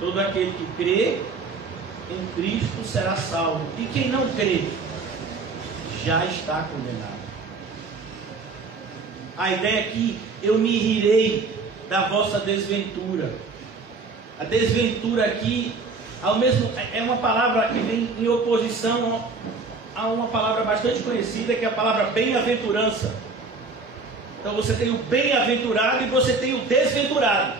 Todo aquele que crê em Cristo será salvo. E quem não crê já está condenado. A ideia é que eu me rirei da vossa desventura. A desventura aqui ao mesmo, é uma palavra que vem em oposição a uma palavra bastante conhecida, que é a palavra bem-aventurança. Então você tem o bem-aventurado e você tem o desventurado.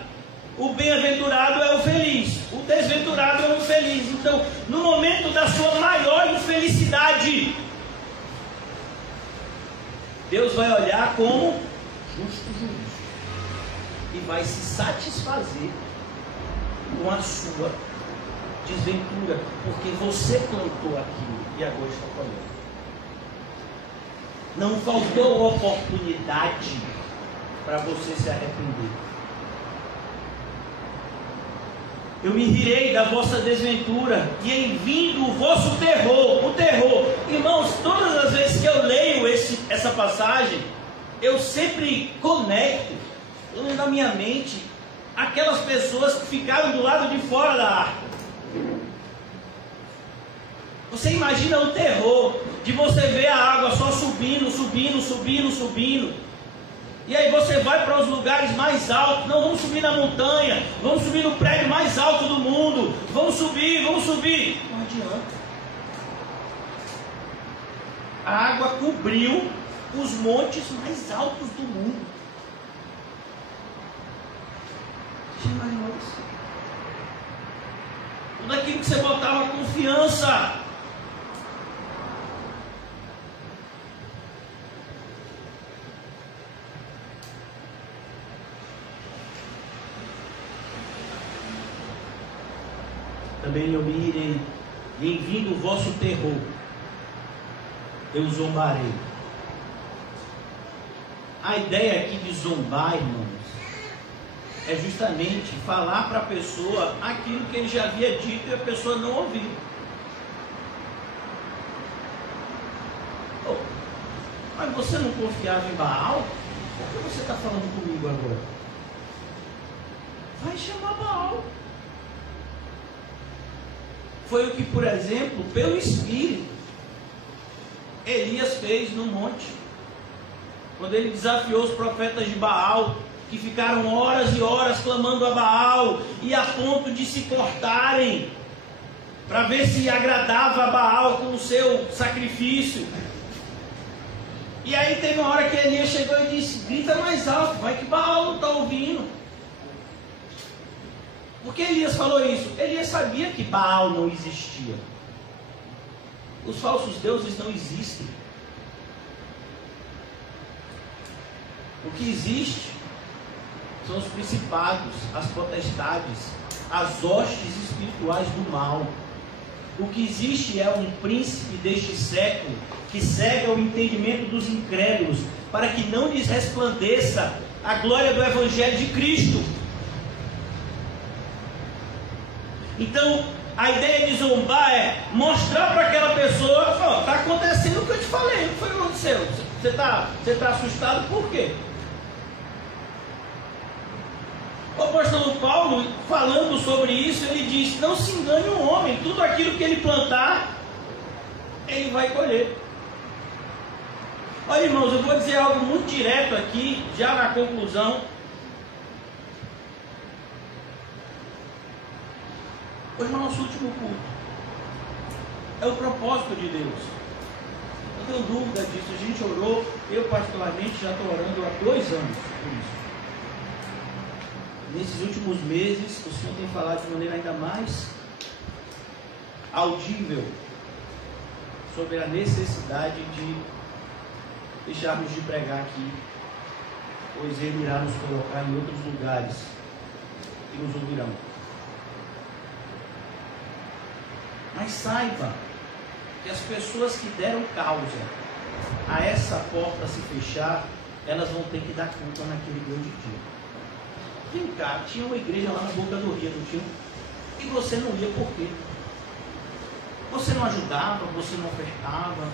O bem-aventurado é o feliz, o desventurado é o infeliz. Então, no momento da sua maior infelicidade, Deus vai olhar como justo juiz e vai se satisfazer com a sua desventura, porque você plantou aquilo e agora está colhendo. Não faltou oportunidade para você se arrepender. Eu me rirei da vossa desventura e em vindo o vosso terror. O terror, irmãos, todas as vezes que eu leio essa passagem, eu sempre conecto na minha mente aquelas pessoas que ficaram do lado de fora da arca. Você imagina o terror de você ver a água só subindo, subindo, subindo, subindo. E aí você vai para os lugares mais altos. Não, vamos subir na montanha, vamos subir no prédio mais alto do mundo. Vamos subir, vamos subir. Não adianta. A água cobriu os montes mais altos do mundo. Você imaginou isso? Tudo aquilo que você botava confiança. Também eu me irei, e em vindo o vosso terror, eu zombarei. A ideia aqui de zombar, irmãos, é justamente falar para a pessoa aquilo que ele já havia dito e a pessoa não ouviu. Oh, mas você não confiava em Baal? Por que você está falando comigo agora? Vai chamar Baal. Foi o que, por exemplo, pelo Espírito, Elias fez no monte, quando ele desafiou os profetas de Baal, que ficaram horas e horas clamando a Baal, e a ponto de se cortarem, para ver se agradava a Baal com o seu sacrifício. E aí teve uma hora que Elias chegou e disse: grita mais alto, vai que Baal não está ouvindo. Por que Elias falou isso? Elias sabia que Baal não existia. Os falsos deuses não existem. O que existe são os principados, as potestades, as hostes espirituais do mal. O que existe é um príncipe deste século que cega o entendimento dos incrédulos, para que não lhes resplandeça a glória do Evangelho de Cristo. Então, a ideia de zombar é mostrar para aquela pessoa: está acontecendo o que eu te falei, não foi o que aconteceu. Você está assustado por quê? O apóstolo Paulo, falando sobre isso, ele diz: não se engane o homem, tudo aquilo que ele plantar, ele vai colher. Olha, irmãos, eu vou dizer algo muito direto aqui, já na conclusão. Hoje é o nosso último culto. É o propósito de Deus. Não tenho dúvida disso. A gente orou, eu particularmente já estou orando há 2 anos por isso. Nesses últimos meses, o Senhor tem falado de maneira ainda mais audível sobre a necessidade de deixarmos de pregar aqui, pois Ele irá nos colocar em outros lugares que nos ouvirão. Mas saiba que as pessoas que deram causa a essa porta se fechar, elas vão ter que dar conta naquele grande dia. Vem cá, tinha uma igreja lá na boca do rio, não tinha? E você não ia por quê? Você não ajudava, você não ofertava,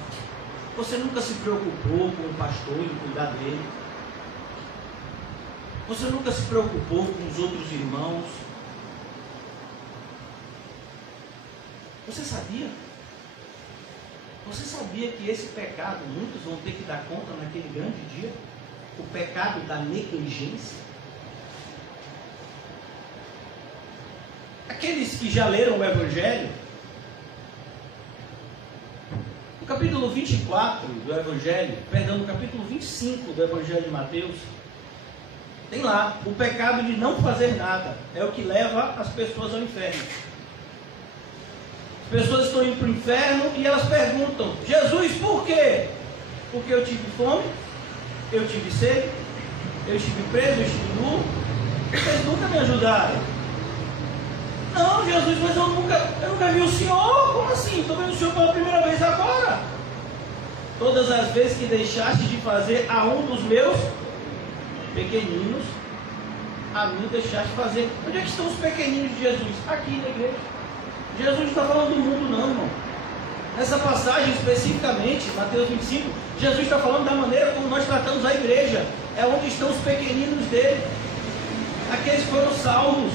você nunca se preocupou com o pastor e cuidar dele. Você nunca se preocupou com os outros irmãos. Você sabia? Você sabia que esse pecado muitos vão ter que dar conta naquele grande dia? O pecado da negligência? Aqueles que já leram o Evangelho, no capítulo 24 do Evangelho, perdão, no capítulo 25 do Evangelho de Mateus, tem lá, o pecado de não fazer nada é o que leva as pessoas ao inferno. As pessoas estão indo para o inferno e elas perguntam: Jesus, por quê? Porque eu tive fome, eu tive sede, eu estive preso, eu estive nu, vocês nunca me ajudaram. Não, Jesus, mas eu nunca vi o Senhor. Como assim? Estou vendo o Senhor pela primeira vez agora. Todas as vezes que deixaste de fazer a um dos meus pequeninos, a mim deixaste fazer. Onde é que estão os pequeninos de Jesus? Aqui na igreja. Jesus não está falando do mundo não, irmão. Nessa passagem especificamente, Mateus 25, Jesus está falando da maneira como nós tratamos a igreja. É onde estão os pequeninos dele. Aqueles que foram salvos,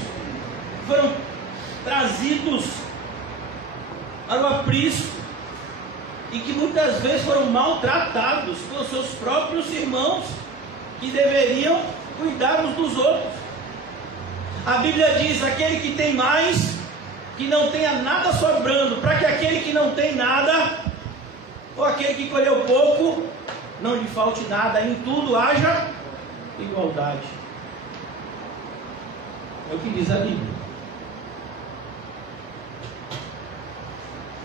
foram trazidos para o aprisco e que muitas vezes foram maltratados pelos seus próprios irmãos, que deveriam cuidar uns dos outros. A Bíblia diz: aquele que tem mais, que não tenha nada sobrando, para que aquele que não tem nada, ou aquele que colheu pouco, não lhe falte nada, em tudo haja igualdade. É o que diz a Bíblia.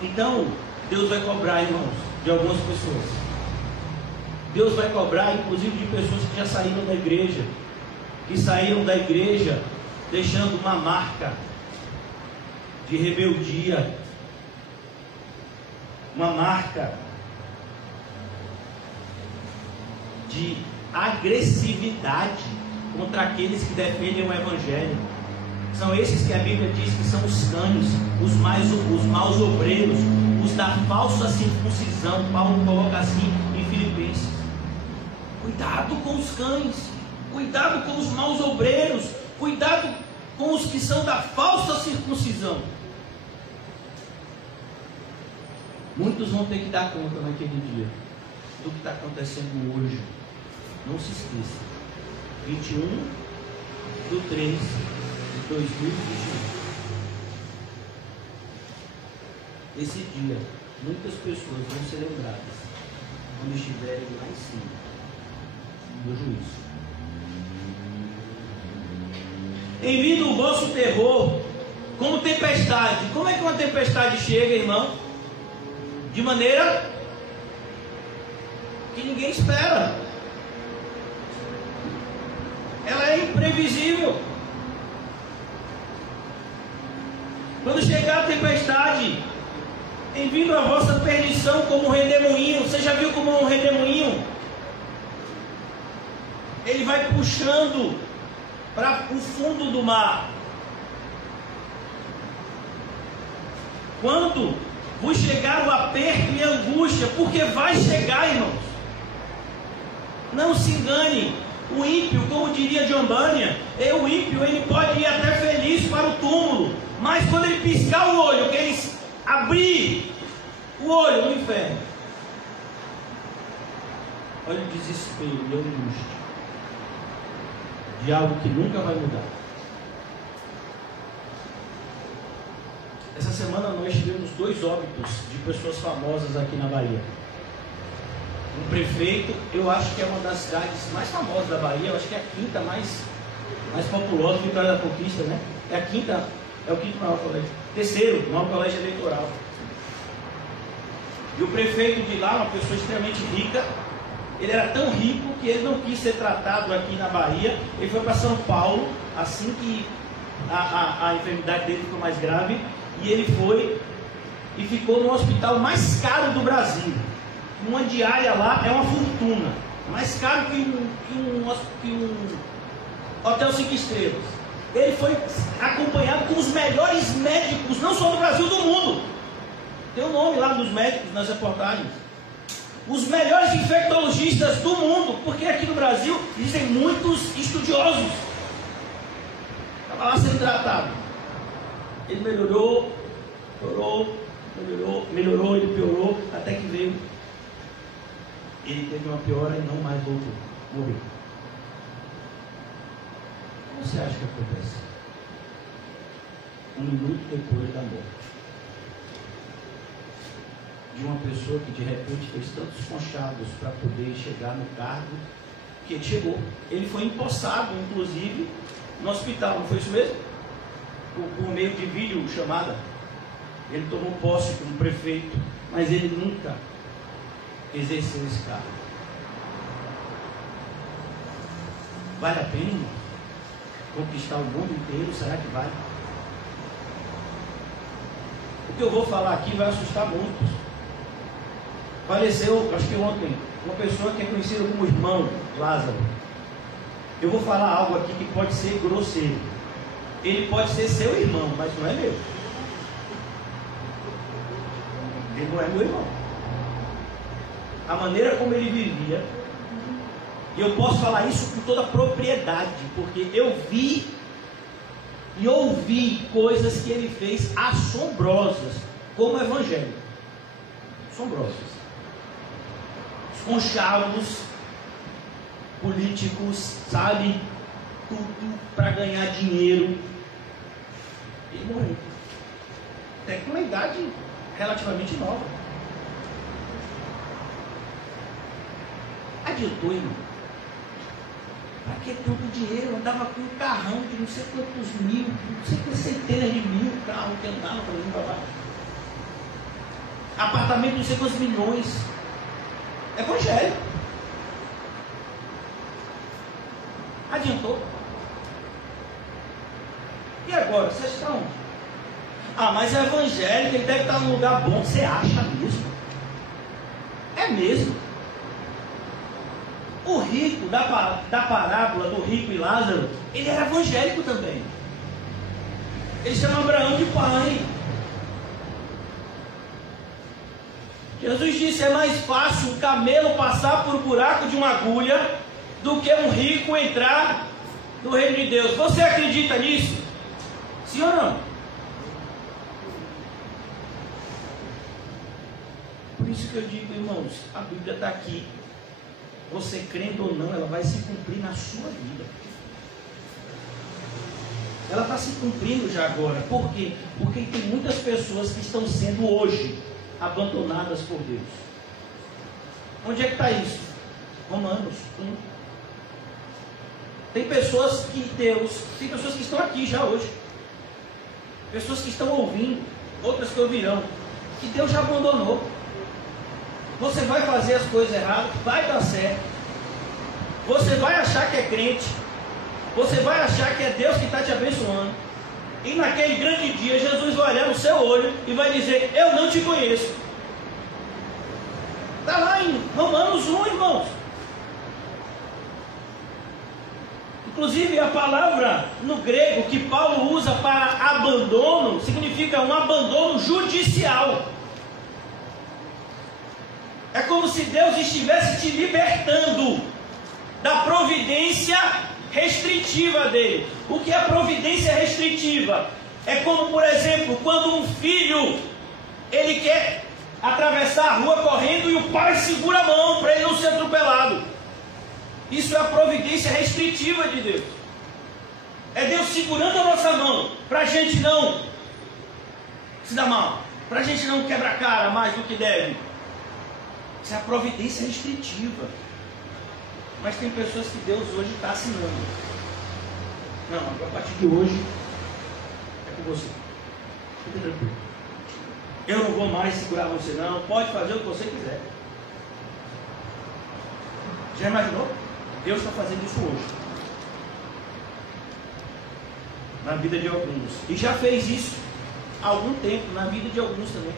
Então, Deus vai cobrar, irmãos, de algumas pessoas. Deus vai cobrar, inclusive, de pessoas que já saíram da igreja, que saíram da igreja deixando uma marca de rebeldia, uma marca de agressividade contra aqueles que defendem o Evangelho. São esses que a Bíblia diz que são os cães, os maus obreiros, os da falsa circuncisão. Paulo coloca assim em Filipenses: cuidado com os cães, cuidado com os maus obreiros, cuidado com os que são da falsa circuncisão. Muitos vão ter que dar conta naquele dia do que está acontecendo hoje. Não se esqueça. 21/3/2021. Esse dia, muitas pessoas vão ser lembradas quando estiverem lá em cima do juízo. Envindo o vosso terror como tempestade. Como é que uma tempestade chega, irmão? De maneira que ninguém espera. Ela é imprevisível. Quando chegar a tempestade, envindo a vossa perdição como um redemoinho. Você já viu como é um redemoinho? Ele vai puxando para o fundo do mar. Quando vos chegar o aperto e a angústia, porque vai chegar, irmãos. Não se engane. O ímpio, como diria John Bunyan, o ímpio ele pode ir até feliz para o túmulo, mas quando ele piscar o olho, que ele abrir o olho no inferno, olha o desespero e a angústia de algo que nunca vai mudar. Essa semana nós tivemos 2 óbitos de pessoas famosas aqui na Bahia. Um prefeito, eu acho que é uma das cidades mais famosas da Bahia, eu acho que é a quinta mais populosa, Vitória da Conquista, né? É a quinta, é o quinto maior colégio. Terceiro, maior colégio eleitoral. E o prefeito de lá, uma pessoa extremamente rica, ele era tão rico que ele não quis ser tratado aqui na Bahia. Ele foi para São Paulo, assim que a enfermidade dele ficou mais grave, e ele foi e ficou no hospital mais caro do Brasil. Uma diária lá é uma fortuna, mais caro que um hotel 5 estrelas. Ele foi acompanhado com os melhores médicos, não só do Brasil, do mundo. Tem o nome lá dos médicos nas reportagens. Os melhores infectologistas do mundo, porque aqui no Brasil existem muitos estudiosos. Estava lá sendo tratado. Ele melhorou, ele piorou, até que veio. Ele teve uma piora e não mais voltou. Morreu. O que você acha que acontece? 1 minuto depois da morte de uma pessoa que de repente fez tantos conchados para poder chegar no cargo que ele chegou. Ele foi empossado, inclusive, no hospital, não foi isso mesmo? Por meio de vídeo chamada. Ele tomou posse como prefeito, mas ele nunca exerceu esse cargo. Vale a pena conquistar o mundo inteiro? Será que vale? O que eu vou falar aqui vai assustar muitos. Faleceu, acho que ontem, uma pessoa que é conhecida como irmão Lázaro. Eu vou falar algo aqui que pode ser grosseiro. Ele pode ser seu irmão, mas não é meu. Ele não é meu irmão. A maneira como ele vivia, e eu posso falar isso com toda propriedade, porque eu vi e ouvi coisas que ele fez assombrosas, como evangélico. Assombrosas. Conchavos políticos, sabe? Tudo para ganhar dinheiro. Ele morreu. Até com uma idade relativamente nova. Adiantou, irmão? Para que tanto dinheiro? Eu andava com um carrão de não sei quantos mil, não sei quantas centenas de mil carros que andavam para mim para baixo. Apartamento de não sei quantos milhões. Evangelho. Adiantou? E agora? Vocês estão onde? Ah, mas é evangélico, ele deve estar num lugar bom. Você acha mesmo? É mesmo. O rico da parábola do rico e Lázaro, ele era evangélico também. Ele chama Abraão de pai. Jesus disse: é mais fácil um camelo passar por um buraco de uma agulha do que um rico entrar no reino de Deus. Você acredita nisso? Sim ou não? Por isso que eu digo, irmãos, a Bíblia está aqui. Você crendo ou não, ela vai se cumprir na sua vida. Ela está se cumprindo já agora. Por quê? Porque tem muitas pessoas que estão sendo hoje abandonadas por Deus. Onde é que está isso? Romanos 1. Tem pessoas que estão aqui já hoje. Pessoas que estão ouvindo, outras que ouvirão, que Deus já abandonou. Você vai fazer as coisas erradas, vai dar certo. Você vai achar que é crente. Você vai achar que é Deus que está te abençoando. E naquele grande dia, Jesus vai olhar no seu olho e vai dizer: eu não te conheço. Está lá em Romanos 1, irmãos. Inclusive, a palavra no grego que Paulo usa para abandono significa um abandono judicial. É como se Deus estivesse te libertando da providência restritiva dele. O que é providência restritiva? É como, por exemplo, quando um filho ele quer atravessar a rua correndo e o pai segura a mão para ele não ser atropelado. Isso é a providência restritiva de Deus. É Deus segurando a nossa mão para a gente não se dá mal, para a gente não quebrar a cara mais do que deve. Isso é a providência restritiva. Mas tem pessoas que Deus hoje está assinando. Não, a partir de hoje é com você. Fica tranquilo. Eu não vou mais segurar você não. Pode fazer o que você quiser. Já imaginou? Deus está fazendo isso hoje. Na vida de alguns. E já fez isso há algum tempo, na vida de alguns também.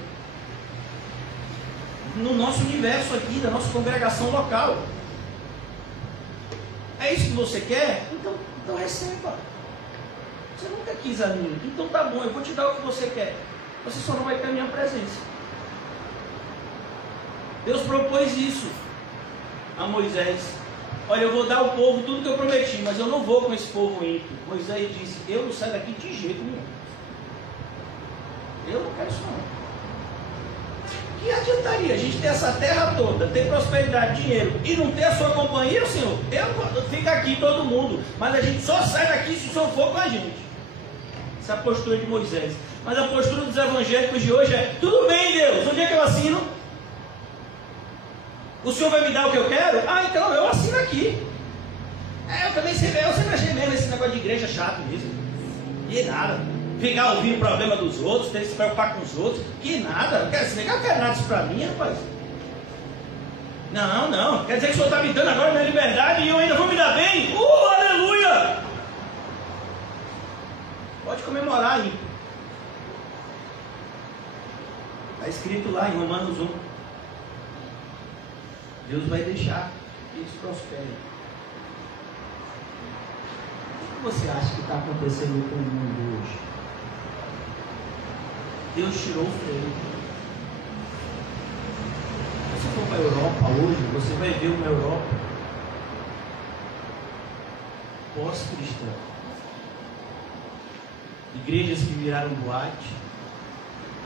No nosso universo aqui, da nossa congregação local. É isso que você quer? Então receba. Você nunca quis a mim. Então tá bom, eu vou te dar o que você quer. Você só não vai ter a minha presença. Deus propôs isso a Moisés. Olha, eu vou dar ao povo tudo que eu prometi, mas eu não vou com esse povo ímpio. Moisés disse, eu não saio daqui de jeito nenhum. Eu não quero isso não. Que adiantaria a gente ter essa terra toda, ter prosperidade, dinheiro e não ter a sua companhia, Senhor? Eu fico aqui todo mundo, mas a gente só sai daqui se o Senhor for com a gente. Essa é a postura de Moisés. Mas a postura dos evangélicos de hoje é, tudo bem Deus, onde é que eu assino? O Senhor vai me dar o que eu quero? Ah, então eu assino aqui. Eu sempre achei mesmo esse negócio de igreja chato mesmo. E nada. Ficar ouvindo o problema dos outros, ter que se preocupar com os outros. Que nada. Não quero nada disso pra mim, rapaz. Não. Quer dizer que o Senhor está me dando agora minha liberdade e eu ainda vou me dar bem? Aleluia! Pode comemorar aí. Está escrito lá em Romanos 1. Deus vai deixar que eles prosperem. O que você acha que está acontecendo com o mundo hoje? Deus tirou o freio. Se você for para a Europa hoje, você vai ver uma Europa pós-cristã. Igrejas que viraram boate,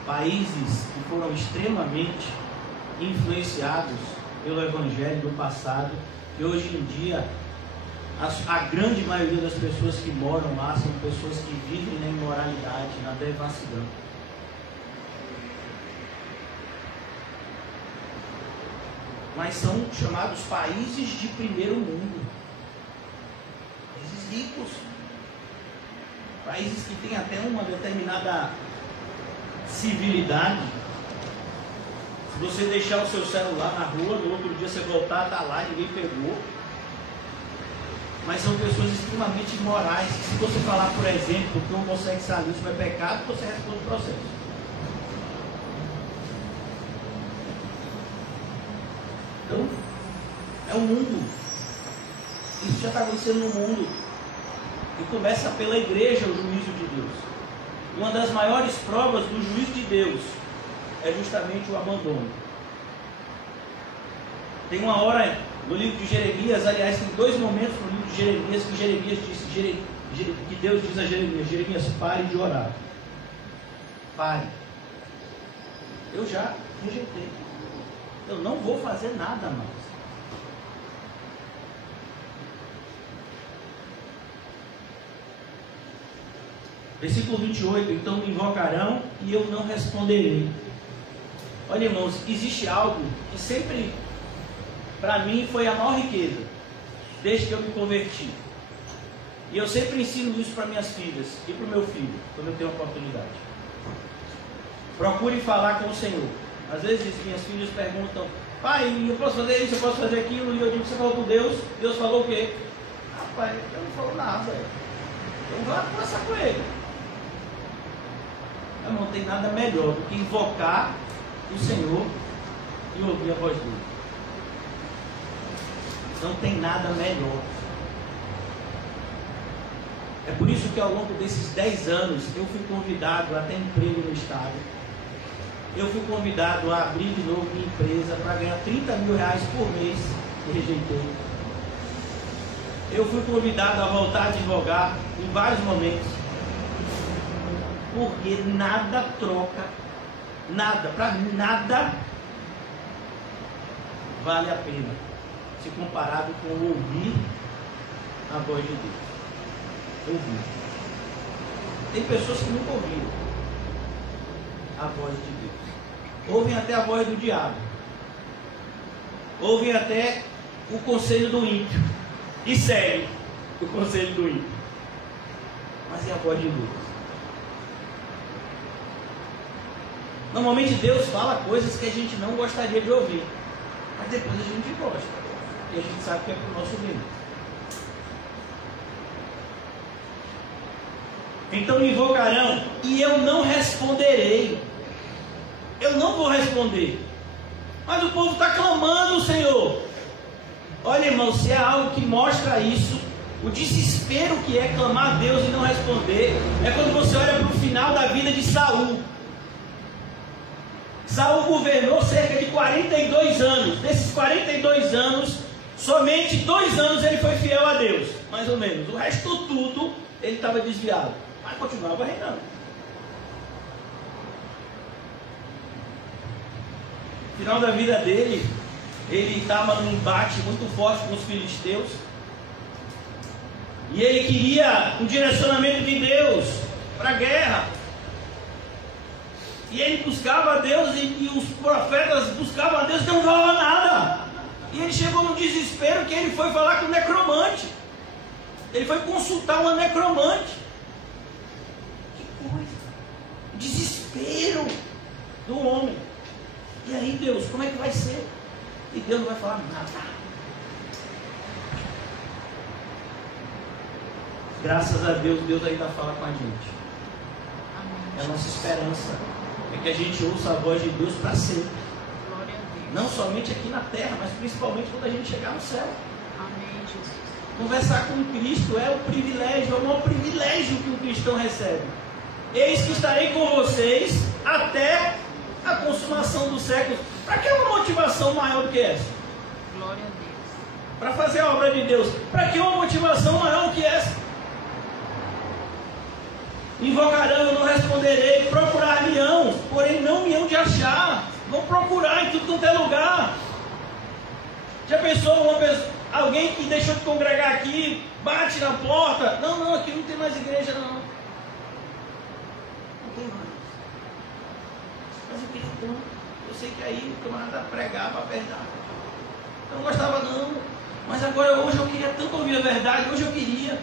países que foram extremamente influenciados pelo evangelho do passado, que hoje em dia a grande maioria das pessoas que moram lá são pessoas que vivem na imoralidade, na devassidão. Mas são chamados países de primeiro mundo, países ricos, países que têm até uma determinada civilidade. Se você deixar o seu celular na rua, no outro dia você voltar, está lá, ninguém pegou. Mas são pessoas extremamente imorais. Se você falar, por exemplo, que o homossexualismo é pecado, você responde o processo. Então, é um mundo. Isso já está acontecendo no mundo. E começa pela igreja o juízo de Deus. Uma das maiores provas do juízo de Deus é justamente o abandono. Tem uma hora no livro de Jeremias, aliás, tem dois momentos no livro de Jeremias que Jeremias disse, que Deus diz a Jeremias: Jeremias, pare de orar. Pare. Eu já rejeitei. Eu não vou fazer nada mais. Versículo 28, então me invocarão e eu não responderei. Olha, irmãos, existe algo que sempre, para mim, foi a maior riqueza, desde que eu me converti. E eu sempre ensino isso para minhas filhas e para o meu filho, quando eu tenho oportunidade. Procure falar com o Senhor. Às vezes minhas filhas perguntam: pai, eu posso fazer isso, eu posso fazer aquilo? E eu digo: você falou com Deus? Deus falou o quê? Rapaz, eu não falo nada. Então vá conversar com ele. Não tem nada melhor do que invocar o Senhor e ouvir a voz dele. Não tem nada melhor. É por isso que ao longo desses 10 anos eu fui convidado a ter emprego no estado. Eu fui convidado a abrir de novo minha empresa para ganhar 30 mil reais por mês e rejeitei. Eu fui convidado a voltar a advogar em vários momentos. Porque nada troca, nada, para mim, nada vale a pena se comparado com ouvir a voz de Deus. Ouvir. Tem pessoas que nunca ouviram. a voz de Deus. Ouvem até a voz do diabo. Ouvem até o conselho do ímpio. E seguem o conselho do ímpio. Mas é a voz de Deus. Normalmente Deus fala coisas que a gente não gostaria de ouvir. Mas depois a gente gosta. E a gente sabe que é para o nosso bem. Então me invocarão e eu não responderei. Eu não vou responder. Mas o povo está clamando, Senhor. Olha, irmão, se é algo que mostra isso, o desespero que é clamar a Deus e não responder, é quando você olha para o final da vida de Saul. Saul governou cerca de 42 anos. Desses 42 anos, somente 2 anos ele foi fiel a Deus, mais ou menos. O resto tudo ele estava desviado, mas continuava reinando. No final da vida dele, ele estava num embate muito forte com os filisteus. E ele queria um direcionamento de Deus para a guerra. E ele buscava a Deus e os profetas buscavam a Deus e não falava nada. E ele chegou no desespero que ele foi falar com o necromante. Ele foi consultar uma necromante. Que coisa! O desespero do homem. E aí, Deus, como é que vai ser? E Deus não vai falar nada. Graças a Deus, Deus ainda fala com a gente. É a nossa esperança. É que a gente ouça a voz de Deus para sempre. Não somente aqui na terra, mas principalmente quando a gente chegar no céu. Amém, Jesus. Conversar com Cristo é o privilégio, é o maior privilégio que um cristão recebe. Eis que estarei com vocês até a consumação dos séculos. Para que uma motivação maior do que essa? Glória a Deus. Para fazer a obra de Deus. Para que uma motivação maior do que essa? Invocarão, eu não responderei. Procurar-me-ão, porém não me hão de achar. Vão procurar em tudo quanto é lugar. Já pensou alguém que deixou de congregar aqui, bate na porta? Não, aqui não tem mais igreja não. Não tem mais. Mas eu queria tanto. Eu sei que aí o camarada pregava a verdade. Eu não gostava não. Mas agora hoje eu queria tanto ouvir a verdade. Hoje eu queria.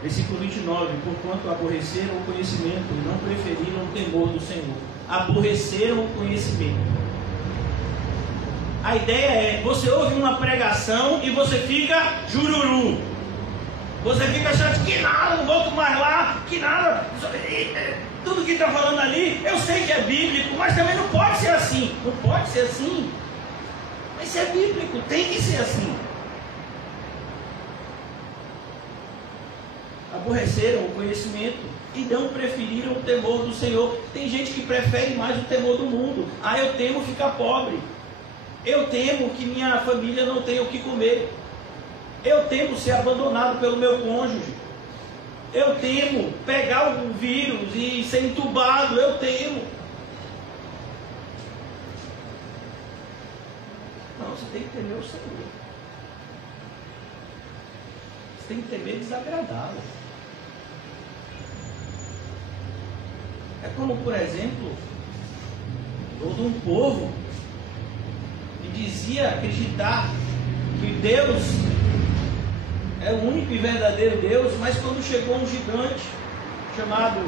Versículo 29. Porquanto aborreceram o conhecimento e não preferiram o temor do Senhor. Aborreceram o conhecimento. A ideia é, você ouve uma pregação e você fica jururu. Você fica achando que nada, não volto mais lá, que nada. Tudo que está falando ali, eu sei que é bíblico, mas também não pode ser assim. Não pode ser assim. Mas se é bíblico, tem que ser assim. Aborreceram o conhecimento e não preferiram o temor do Senhor. Tem gente que prefere mais o temor do mundo. Eu temo ficar pobre. Eu temo que minha família não tenha o que comer. Eu temo ser abandonado pelo meu cônjuge. Eu temo pegar o vírus e ser entubado. Eu temo. Não, você tem que temer o Senhor. Você tem que temer desagradável. É como, por exemplo, todo um povo que dizia acreditar que Deus é o único e verdadeiro Deus, mas quando chegou um gigante chamado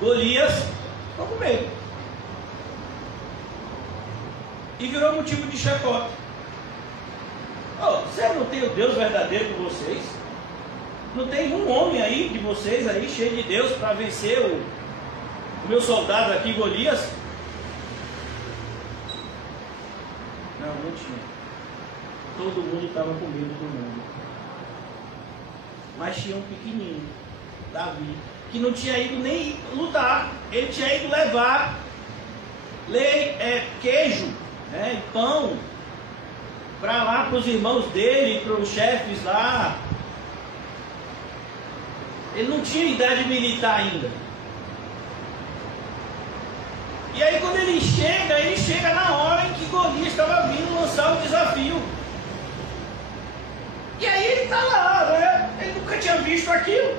Golias, ficou com medo. E virou motivo de chacota. Você não tem o Deus verdadeiro com vocês? Não tem um homem aí de vocês aí cheio de Deus para vencer o meu soldado aqui, Golias? Não tinha. Todo mundo estava com medo do mundo. Mas tinha um pequenininho, Davi, que não tinha ido nem lutar. Ele tinha ido levar queijo, e pão para lá, para os irmãos dele, para os chefes lá. Ele não tinha idade militar ainda. E aí quando ele chega na hora em que Golias estava vindo lançar o desafio. isto, aquilo.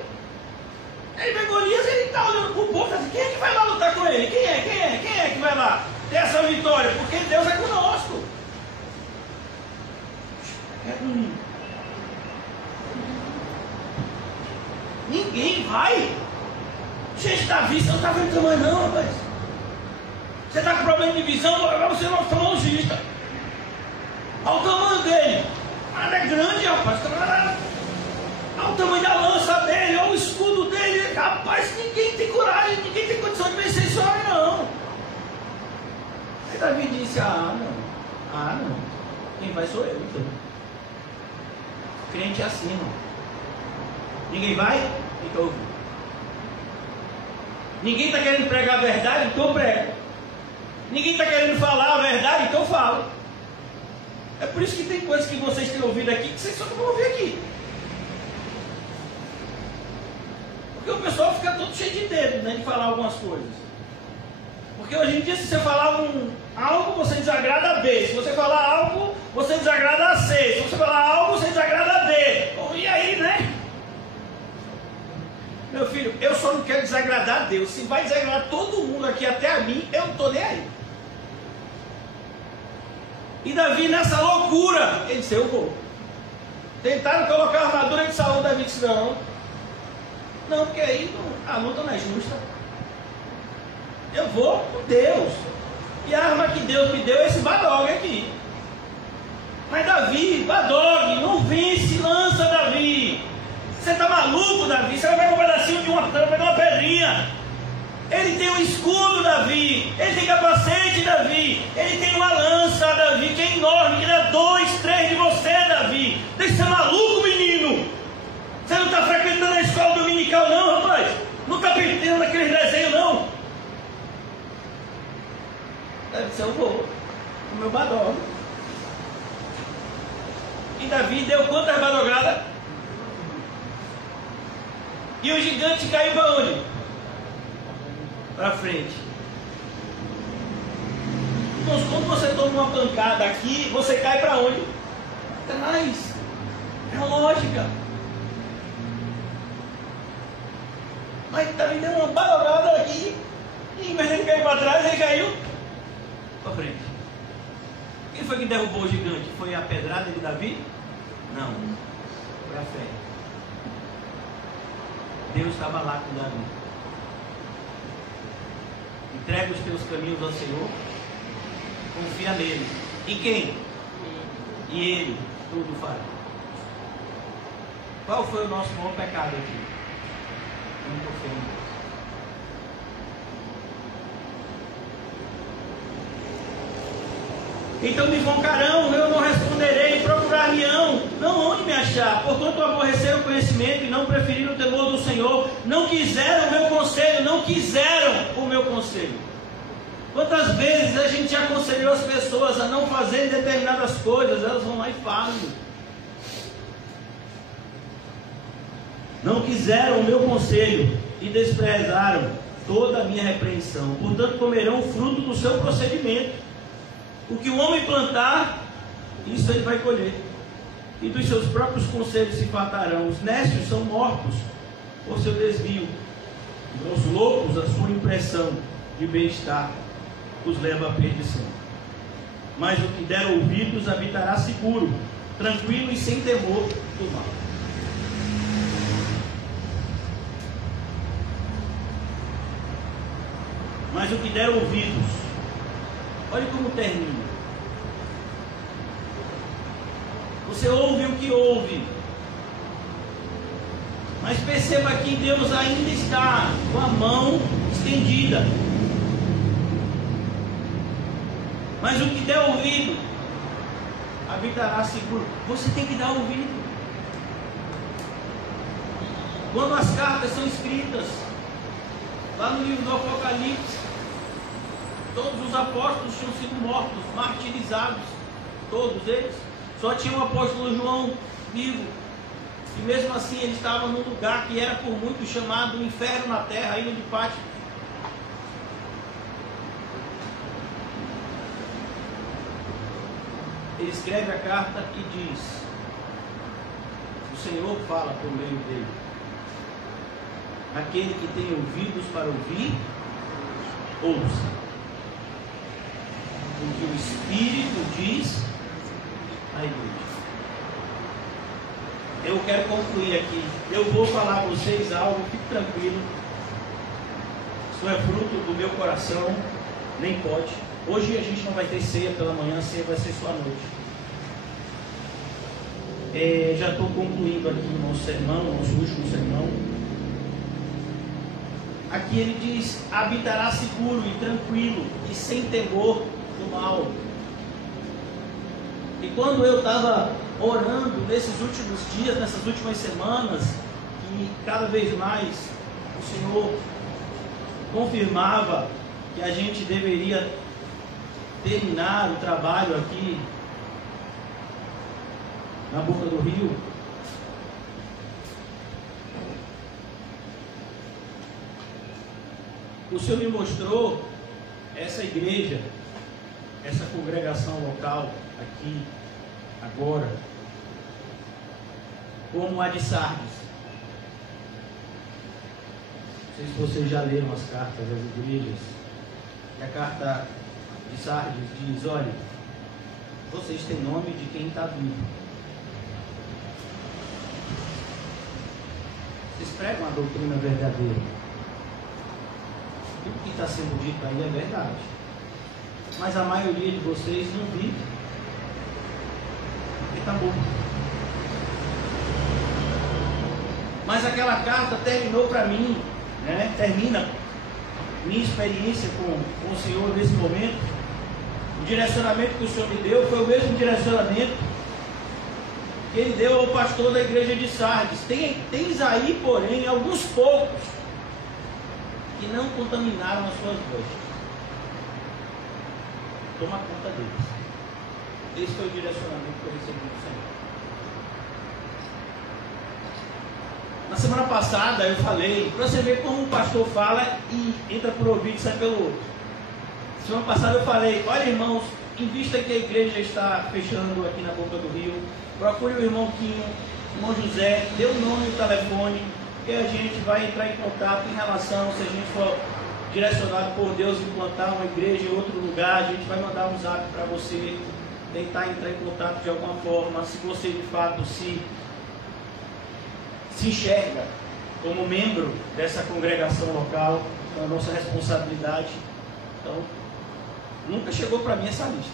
Ele vê Golias, ele está olhando para o povo e assim, quem é que vai lá lutar com ele? Quem é que vai lá ter essa vitória? Porque Deus é conosco. É comigo. Ninguém vai. Gente, Davi, você não está vendo tamanho não, rapaz. Você está com problema de visão, agora você é um oftalmologista. Olha o tamanho dele. Mas é grande, rapaz. Olha o tamanho da lança dele, olha o escudo dele. Rapaz, ninguém tem coragem, ninguém tem condição de vencer esse homem, não. Aí Davi disse, não. Quem vai sou eu, então. Crente é assim, irmão. Ninguém vai? Então eu vou. Ninguém está querendo pregar a verdade? Então eu prego. Ninguém está querendo falar a verdade? Então eu falo. É por isso que tem coisas que vocês têm ouvido aqui que vocês só não vão ouvir aqui. Porque o pessoal fica todo cheio de dedo, né, de falar algumas coisas. Porque hoje em dia, se você falar algo, você desagrada a B. Se você falar algo, você desagrada a C. Se você falar algo, você desagrada a D. E aí, né? Meu filho, eu só não quero desagradar a Deus. Se vai desagradar todo mundo aqui, até a mim, eu não estou nem aí. E Davi, nessa loucura, ele disse, eu vou. Tentaram colocar a armadura de Saul, Davi disse, não, porque aí a luta não é justa. Eu vou com Deus. E a arma que Deus me deu é esse badog aqui. Mas Davi, badog, não vence, lança, Davi. Você está maluco, Davi? Você vai pegar um pedacinho de uma pedrinha. Ele tem um escudo, Davi. Ele tem capacete, Davi. Ele tem uma lança, Davi, que é enorme, que dá 2, 3 de você, Davi. Deixa de ser maluco, menino. Você não está frequentando a escola dominical, não, rapaz. Não está perdendo naqueles desenhos, não. Deve ser eu vou. O meu badog. E Davi deu quantas badogadas? E o gigante caiu para onde? Para frente. Então, quando você toma uma pancada aqui, você cai para onde? Atrás. É lógica. Mas Davi deu uma balorada aqui, e em vez de ele cair para trás, ele caiu para frente. Quem foi que derrubou o gigante? Foi a pedrada de Davi? Não. Foi a fé. Deus estava lá com Davi. Entrega os teus caminhos ao Senhor. Confia nele. E quem? E ele tudo fará. Qual foi o nosso maior pecado aqui? Não confia em Deus. Então me invocarão, eu não responderei, procurar-me-ão, não onde me achar, porquanto aborreceram o conhecimento e não preferiram o temor do Senhor, não quiseram o meu conselho, Quantas vezes a gente já aconselhou as pessoas a não fazerem determinadas coisas, elas vão lá e fazem. Não quiseram o meu conselho e desprezaram toda a minha repreensão, portanto comerão o fruto do seu procedimento. O que o homem plantar, isso ele vai colher. E dos seus próprios conselhos se fartarão. Os nécios são mortos por seu desvio. Os loucos, a sua impressão de bem-estar, os leva à perdição. Mas o que der ouvidos habitará seguro, tranquilo e sem temor do mal. Mas o que der ouvidos, olha como termina. Você ouve o que ouve, mas perceba que Deus ainda está com a mão estendida. Mas o que der ouvido habitará seguro. Você tem que dar ouvido. Quando as cartas são escritas lá no livro do Apocalipse, todos os apóstolos tinham sido mortos, martirizados, todos eles. Só tinha o apóstolo João vivo. E mesmo assim ele estava num lugar que era por muitos chamado inferno na terra, a ilha de Patmos. Ele escreve a carta e diz: o Senhor fala por meio dele. Aquele que tem ouvidos para ouvir, ouça o que o Espírito diz à igreja. Eu quero concluir aqui. Eu vou falar a vocês algo, fique tranquilo. Isso é fruto do meu coração, nem pode. Hoje a gente não vai ter ceia pela manhã, a ceia vai ser só à noite. Já estou concluindo aqui o nosso sermão, o nosso último sermão. Aqui ele diz: habitará seguro e tranquilo e sem temor do mal. E quando eu estava orando nesses últimos dias, nessas últimas semanas, que cada vez mais o Senhor confirmava que a gente deveria terminar o trabalho aqui na boca do rio, o Senhor me mostrou essa igreja, essa congregação local aqui, agora, como a de Sardes. Não sei se vocês já leram as cartas das igrejas. E a carta de Sardes diz: olha, vocês têm nome de quem está vivo. Vocês pregam a doutrina verdadeira. E o que está sendo dito aí é verdade. Mas a maioria de vocês não vive. Porque está morto. Mas aquela carta terminou para mim, né? Termina minha experiência com o Senhor nesse momento. O direcionamento que o Senhor me deu foi o mesmo direcionamento que Ele deu ao pastor da igreja de Sardes. Tens aí, porém, alguns poucos que não contaminaram as suas vestes. Toma conta deles. Esse foi o direcionamento que eu recebi do Senhor. Na semana passada eu falei, para você ver como o pastor fala e entra por um ouvido e sai pelo outro. Semana passada eu falei: olha, irmãos, em vista que a igreja está fechando aqui na boca do rio, procure o irmão Quinho, o irmão José, dê o nome e o telefone, que a gente vai entrar em contato em relação, se a gente for direcionado por Deus implantar uma igreja em outro lugar, a gente vai mandar um zap para você, tentar entrar em contato de alguma forma, se você de fato se enxerga como membro dessa congregação local, é a nossa responsabilidade. Então, nunca chegou para mim essa lista.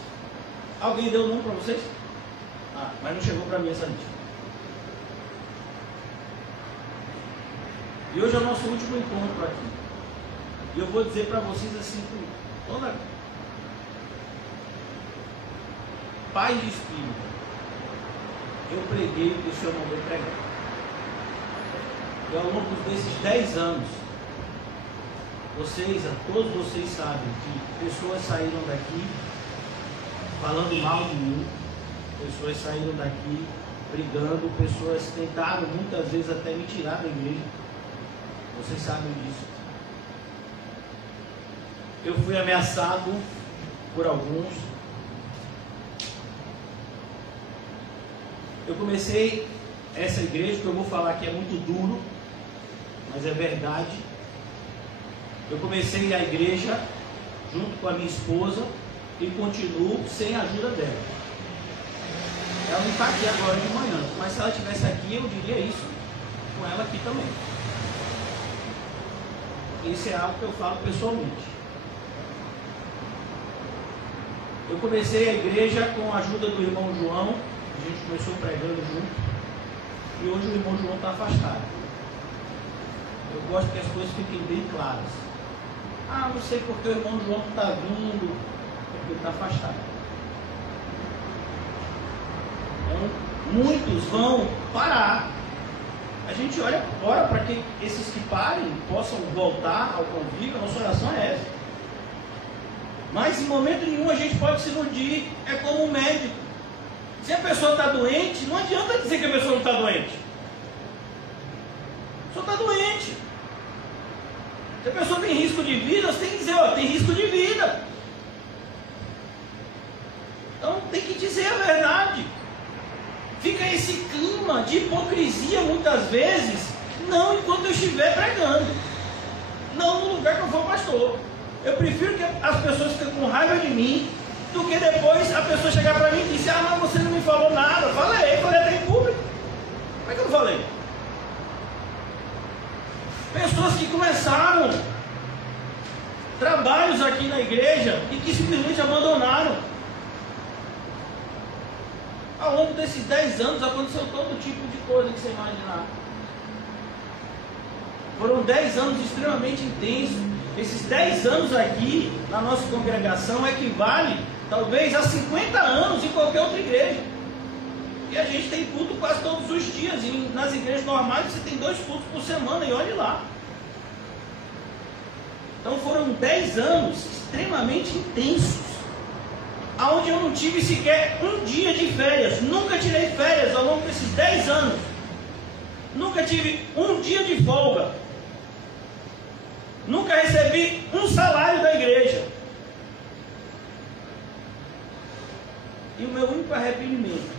Alguém deu o nome para vocês? Mas não chegou para mim essa lista. E hoje é o nosso último encontro aqui. E eu vou dizer para vocês assim, com toda paz de espírito, eu preguei o que o Senhor mandou pregar. E ao longo desses 10 anos, todos vocês sabem que pessoas saíram daqui falando mal de mim, pessoas saíram daqui brigando, pessoas tentaram muitas vezes até me tirar da igreja. Vocês sabem disso. Eu fui ameaçado por alguns. Eu comecei essa igreja, que eu vou falar que é muito duro, mas é verdade. Eu comecei a igreja junto com a minha esposa e continuo sem a ajuda dela. Ela não está aqui agora de manhã, mas se ela estivesse aqui, eu diria isso com ela aqui também. Isso é algo que eu falo pessoalmente. Eu comecei a igreja com a ajuda do irmão João, a gente começou pregando junto, e hoje o irmão João está afastado. Eu gosto que as coisas fiquem bem claras. Não sei porque o irmão João não está vindo, porque ele está afastado. Então, muitos vão parar. A gente ora para que esses que parem possam voltar ao convívio. A nossa oração é essa. Mas em momento nenhum a gente pode se iludir. É como um médico. Se a pessoa está doente, não adianta dizer que a pessoa não está doente. A pessoa está doente. Se a pessoa tem risco de vida, você tem que dizer: tem risco de vida. Então tem que dizer a verdade. Fica esse clima de hipocrisia muitas vezes Não enquanto eu estiver pregando. Não no lugar que eu for pastor. Eu prefiro que as pessoas fiquem com raiva de mim do que depois a pessoa chegar para mim e dizer: ah, mas você não me falou nada. Eu falei até em público. Como é que eu não falei? Pessoas que começaram trabalhos aqui na igreja e que simplesmente abandonaram. Ao longo desses 10 anos aconteceu todo tipo de coisa que você imaginar. Foram 10 anos extremamente intensos. Esses 10 anos aqui na nossa congregação equivale talvez a 50 anos em qualquer outra igreja. E a gente tem culto quase todos os dias. E nas igrejas normais você tem 2 cultos por semana, e olhe lá. Então foram 10 anos extremamente intensos, onde eu não tive sequer um dia de férias. Nunca tirei férias ao longo desses 10 anos. Nunca tive um dia de folga. Nunca recebi um salário da igreja. E o meu único arrependimento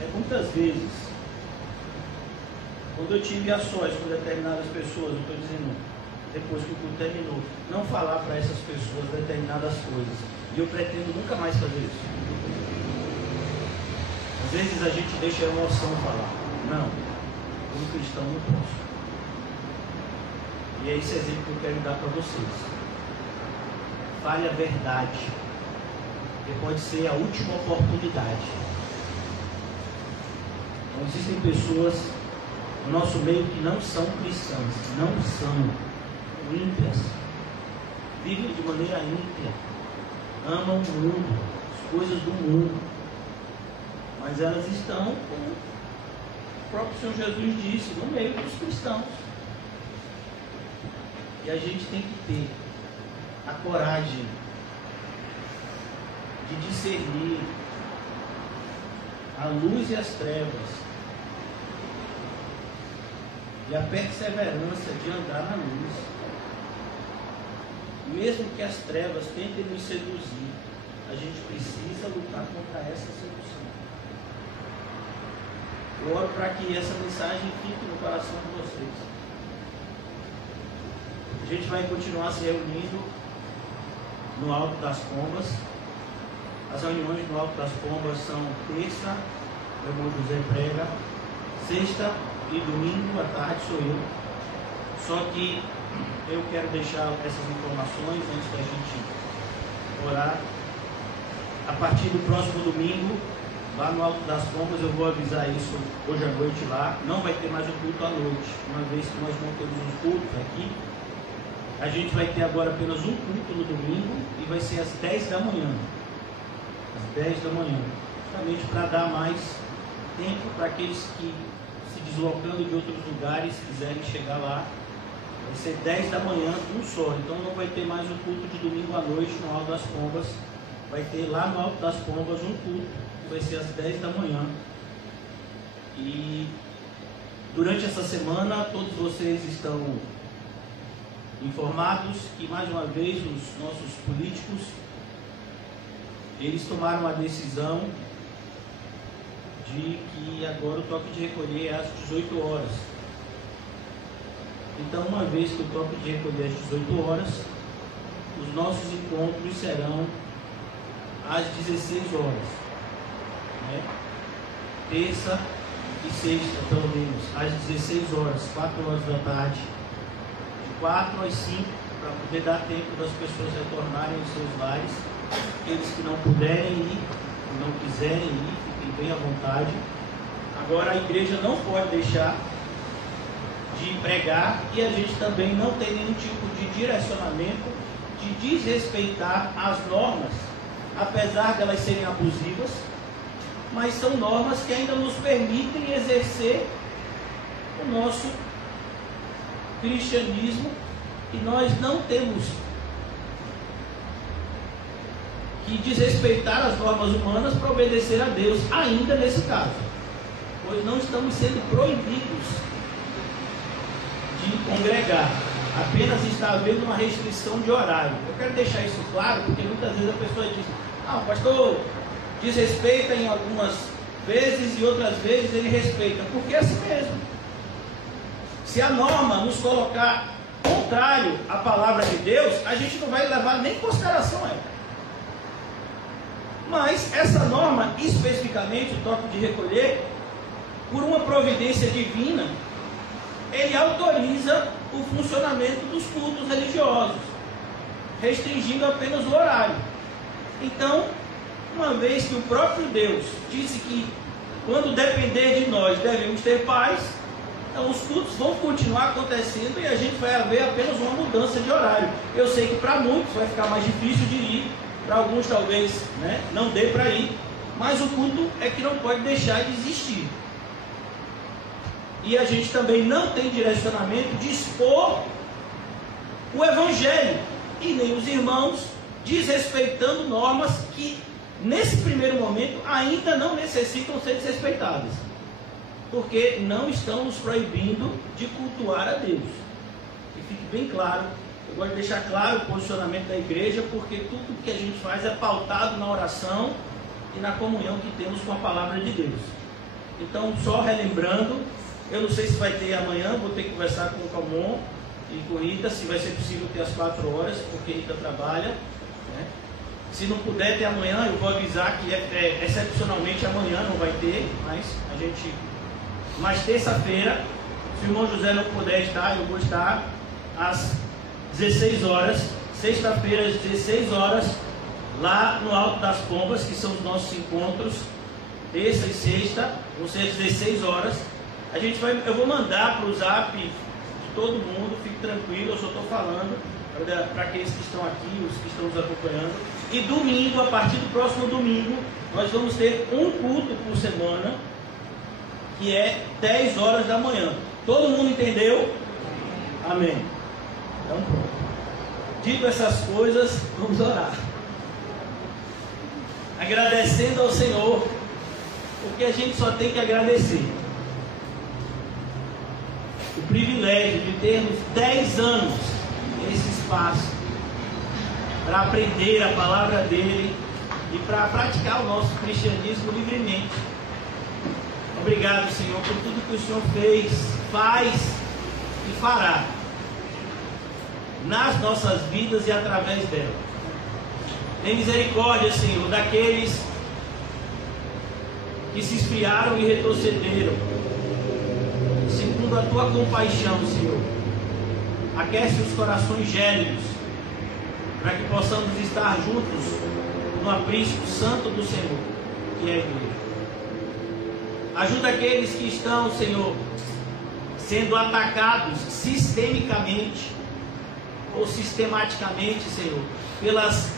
é muitas vezes, quando eu tive ações com determinadas pessoas, eu estou dizendo, depois que o culto terminou, não falar para essas pessoas determinadas coisas. E eu pretendo nunca mais fazer isso. Às vezes a gente deixa a emoção falar. Não, como cristão não posso. E é esse exemplo que eu quero dar para vocês. Fale a verdade, porque pode ser a última oportunidade. Então, existem pessoas no nosso meio que não são cristãs, não são ímpias, vivem de maneira ímpia, amam o mundo, as coisas do mundo, mas elas estão, como o próprio Senhor Jesus disse, no meio dos cristãos. E a gente tem que ter a coragem de discernir a luz e as trevas, e a perseverança de andar na luz. Mesmo que as trevas tentem nos seduzir, a gente precisa lutar contra essa sedução. Eu oro para que essa mensagem fique no coração de vocês. A gente vai continuar se reunindo no Alto das Pombas. As reuniões no Alto das Pombas são terça, o irmão José prega, sexta e domingo à tarde sou eu. Só que eu quero deixar essas informações antes da gente orar. A partir do próximo domingo, lá no Alto das Pombas, eu vou avisar isso hoje à noite lá. Não vai ter mais um culto à noite. Uma vez que nós não temos os cultos aqui, a gente vai ter agora apenas um culto no domingo e vai ser às 10 da manhã. Às 10 da manhã. Justamente para dar mais tempo para aqueles que se deslocando de outros lugares quiserem chegar lá. Vai ser 10 da manhã, um só. Então não vai ter mais um culto de domingo à noite no Alto das Pombas. Vai ter lá no Alto das Pombas um culto que vai ser às 10 da manhã. E durante essa semana todos vocês estão informados que mais uma vez os nossos políticos eles tomaram a decisão de que agora o toque de recolher é às 18 horas. Então, uma vez que o toque de recolher é às 18 horas, os nossos encontros serão às 16 horas. Né? Terça e sexta, pelo menos, às 16 horas, 4 horas da tarde. De 4 às 5, para poder dar tempo das pessoas retornarem aos seus lares. Aqueles que não puderem ir, que não quiserem ir, fiquem bem à vontade. Agora, a igreja não pode deixar de pregar e a gente também não tem nenhum tipo de direcionamento de desrespeitar as normas, apesar de elas serem abusivas, mas são normas que ainda nos permitem exercer o nosso cristianismo, e nós não temos que desrespeitar as normas humanas para obedecer a Deus, ainda nesse caso, pois não estamos sendo proibidos de congregar, apenas está havendo uma restrição de horário. Eu quero deixar isso claro, porque muitas vezes a pessoa diz: ah, pastor, desrespeita em algumas vezes e outras vezes ele respeita, porque é assim mesmo. Se a norma nos colocar contrário à palavra de Deus, a gente não vai levar nem em consideração ela. Mas essa norma, especificamente o toque de recolher, por uma providência divina, ele autoriza o funcionamento dos cultos religiosos, restringindo apenas o horário. Então, uma vez que o próprio Deus disse que quando depender de nós devemos ter paz, então os cultos vão continuar acontecendo e a gente vai haver apenas uma mudança de horário. Eu sei que para muitos vai ficar mais difícil de ir, para alguns talvez, né, não dê para ir, mas o culto é que não pode deixar de existir. E a gente também não tem direcionamento de expor o Evangelho, e nem os irmãos desrespeitando normas que nesse primeiro momento ainda não necessitam ser desrespeitadas, porque não estão nos proibindo de cultuar a Deus. E fique bem claro, eu gosto de deixar claro o posicionamento da igreja, porque tudo que a gente faz é pautado na oração e na comunhão que temos com a palavra de Deus. Então, só relembrando, eu não sei se vai ter amanhã, vou ter que conversar com o Calmon e com Rita, se vai ser possível ter às 4 horas, porque Rita trabalha, né? Se não puder ter amanhã, eu vou avisar que excepcionalmente amanhã não vai ter, mas terça-feira, se o irmão José não puder estar, eu vou estar às 16 horas, sexta-feira às 16 horas, lá no Alto das Pombas, que são os nossos encontros, terça e sexta, vão ser às 16 horas. Eu vou mandar para o zap de todo mundo, fique tranquilo, eu só estou falando para aqueles que estão aqui, os que estão nos acompanhando. E domingo, a partir do próximo domingo, nós vamos ter um culto por semana, que é 10 horas da manhã. Todo mundo entendeu? Amém. Então pronto. Dito essas coisas, vamos orar. Agradecendo ao Senhor, porque a gente só tem que agradecer. O privilégio de termos 10 anos nesse espaço para aprender a palavra dele e para praticar o nosso cristianismo livremente. Obrigado, Senhor, por tudo que o Senhor fez, faz e fará nas nossas vidas e através dela. Tem misericórdia, Senhor, daqueles que se esfriaram e retrocederam. Segundo a tua compaixão, Senhor, aquece os corações gélidos, para que possamos estar juntos no aprisco santo do Senhor, que é a igreja. Ajuda aqueles que estão, Senhor, sendo atacados sistemicamente ou sistematicamente, Senhor, pelas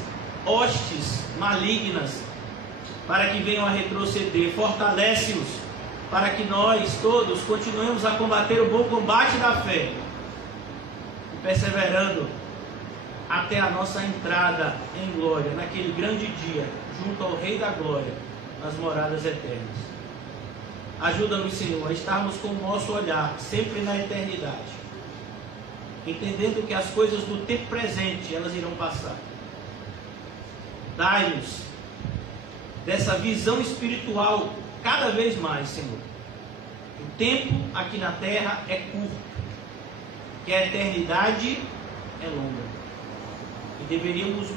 hostes malignas, para que venham a retroceder. Fortalece-os, para que nós todos continuemos a combater o bom combate da fé, e perseverando até a nossa entrada em glória, naquele grande dia, junto ao Rei da Glória, nas moradas eternas. Ajuda-nos, Senhor, a estarmos com o nosso olhar sempre na eternidade, entendendo que as coisas do tempo presente, elas irão passar. Dai-nos dessa visão espiritual cada vez mais, Senhor. O tempo aqui na terra é curto, que a eternidade é longa. E deveríamos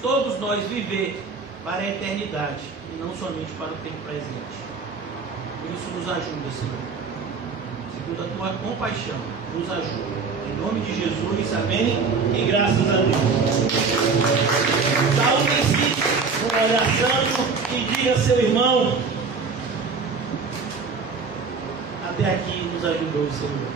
todos nós viver para a eternidade e não somente para o tempo presente. Por isso nos ajuda, Senhor. Segundo a tua compaixão, nos ajuda. Em nome de Jesus, amém. E graças a Deus. Salve-se com oração e diga a seu irmão: até aqui nos ajudou o Senhor.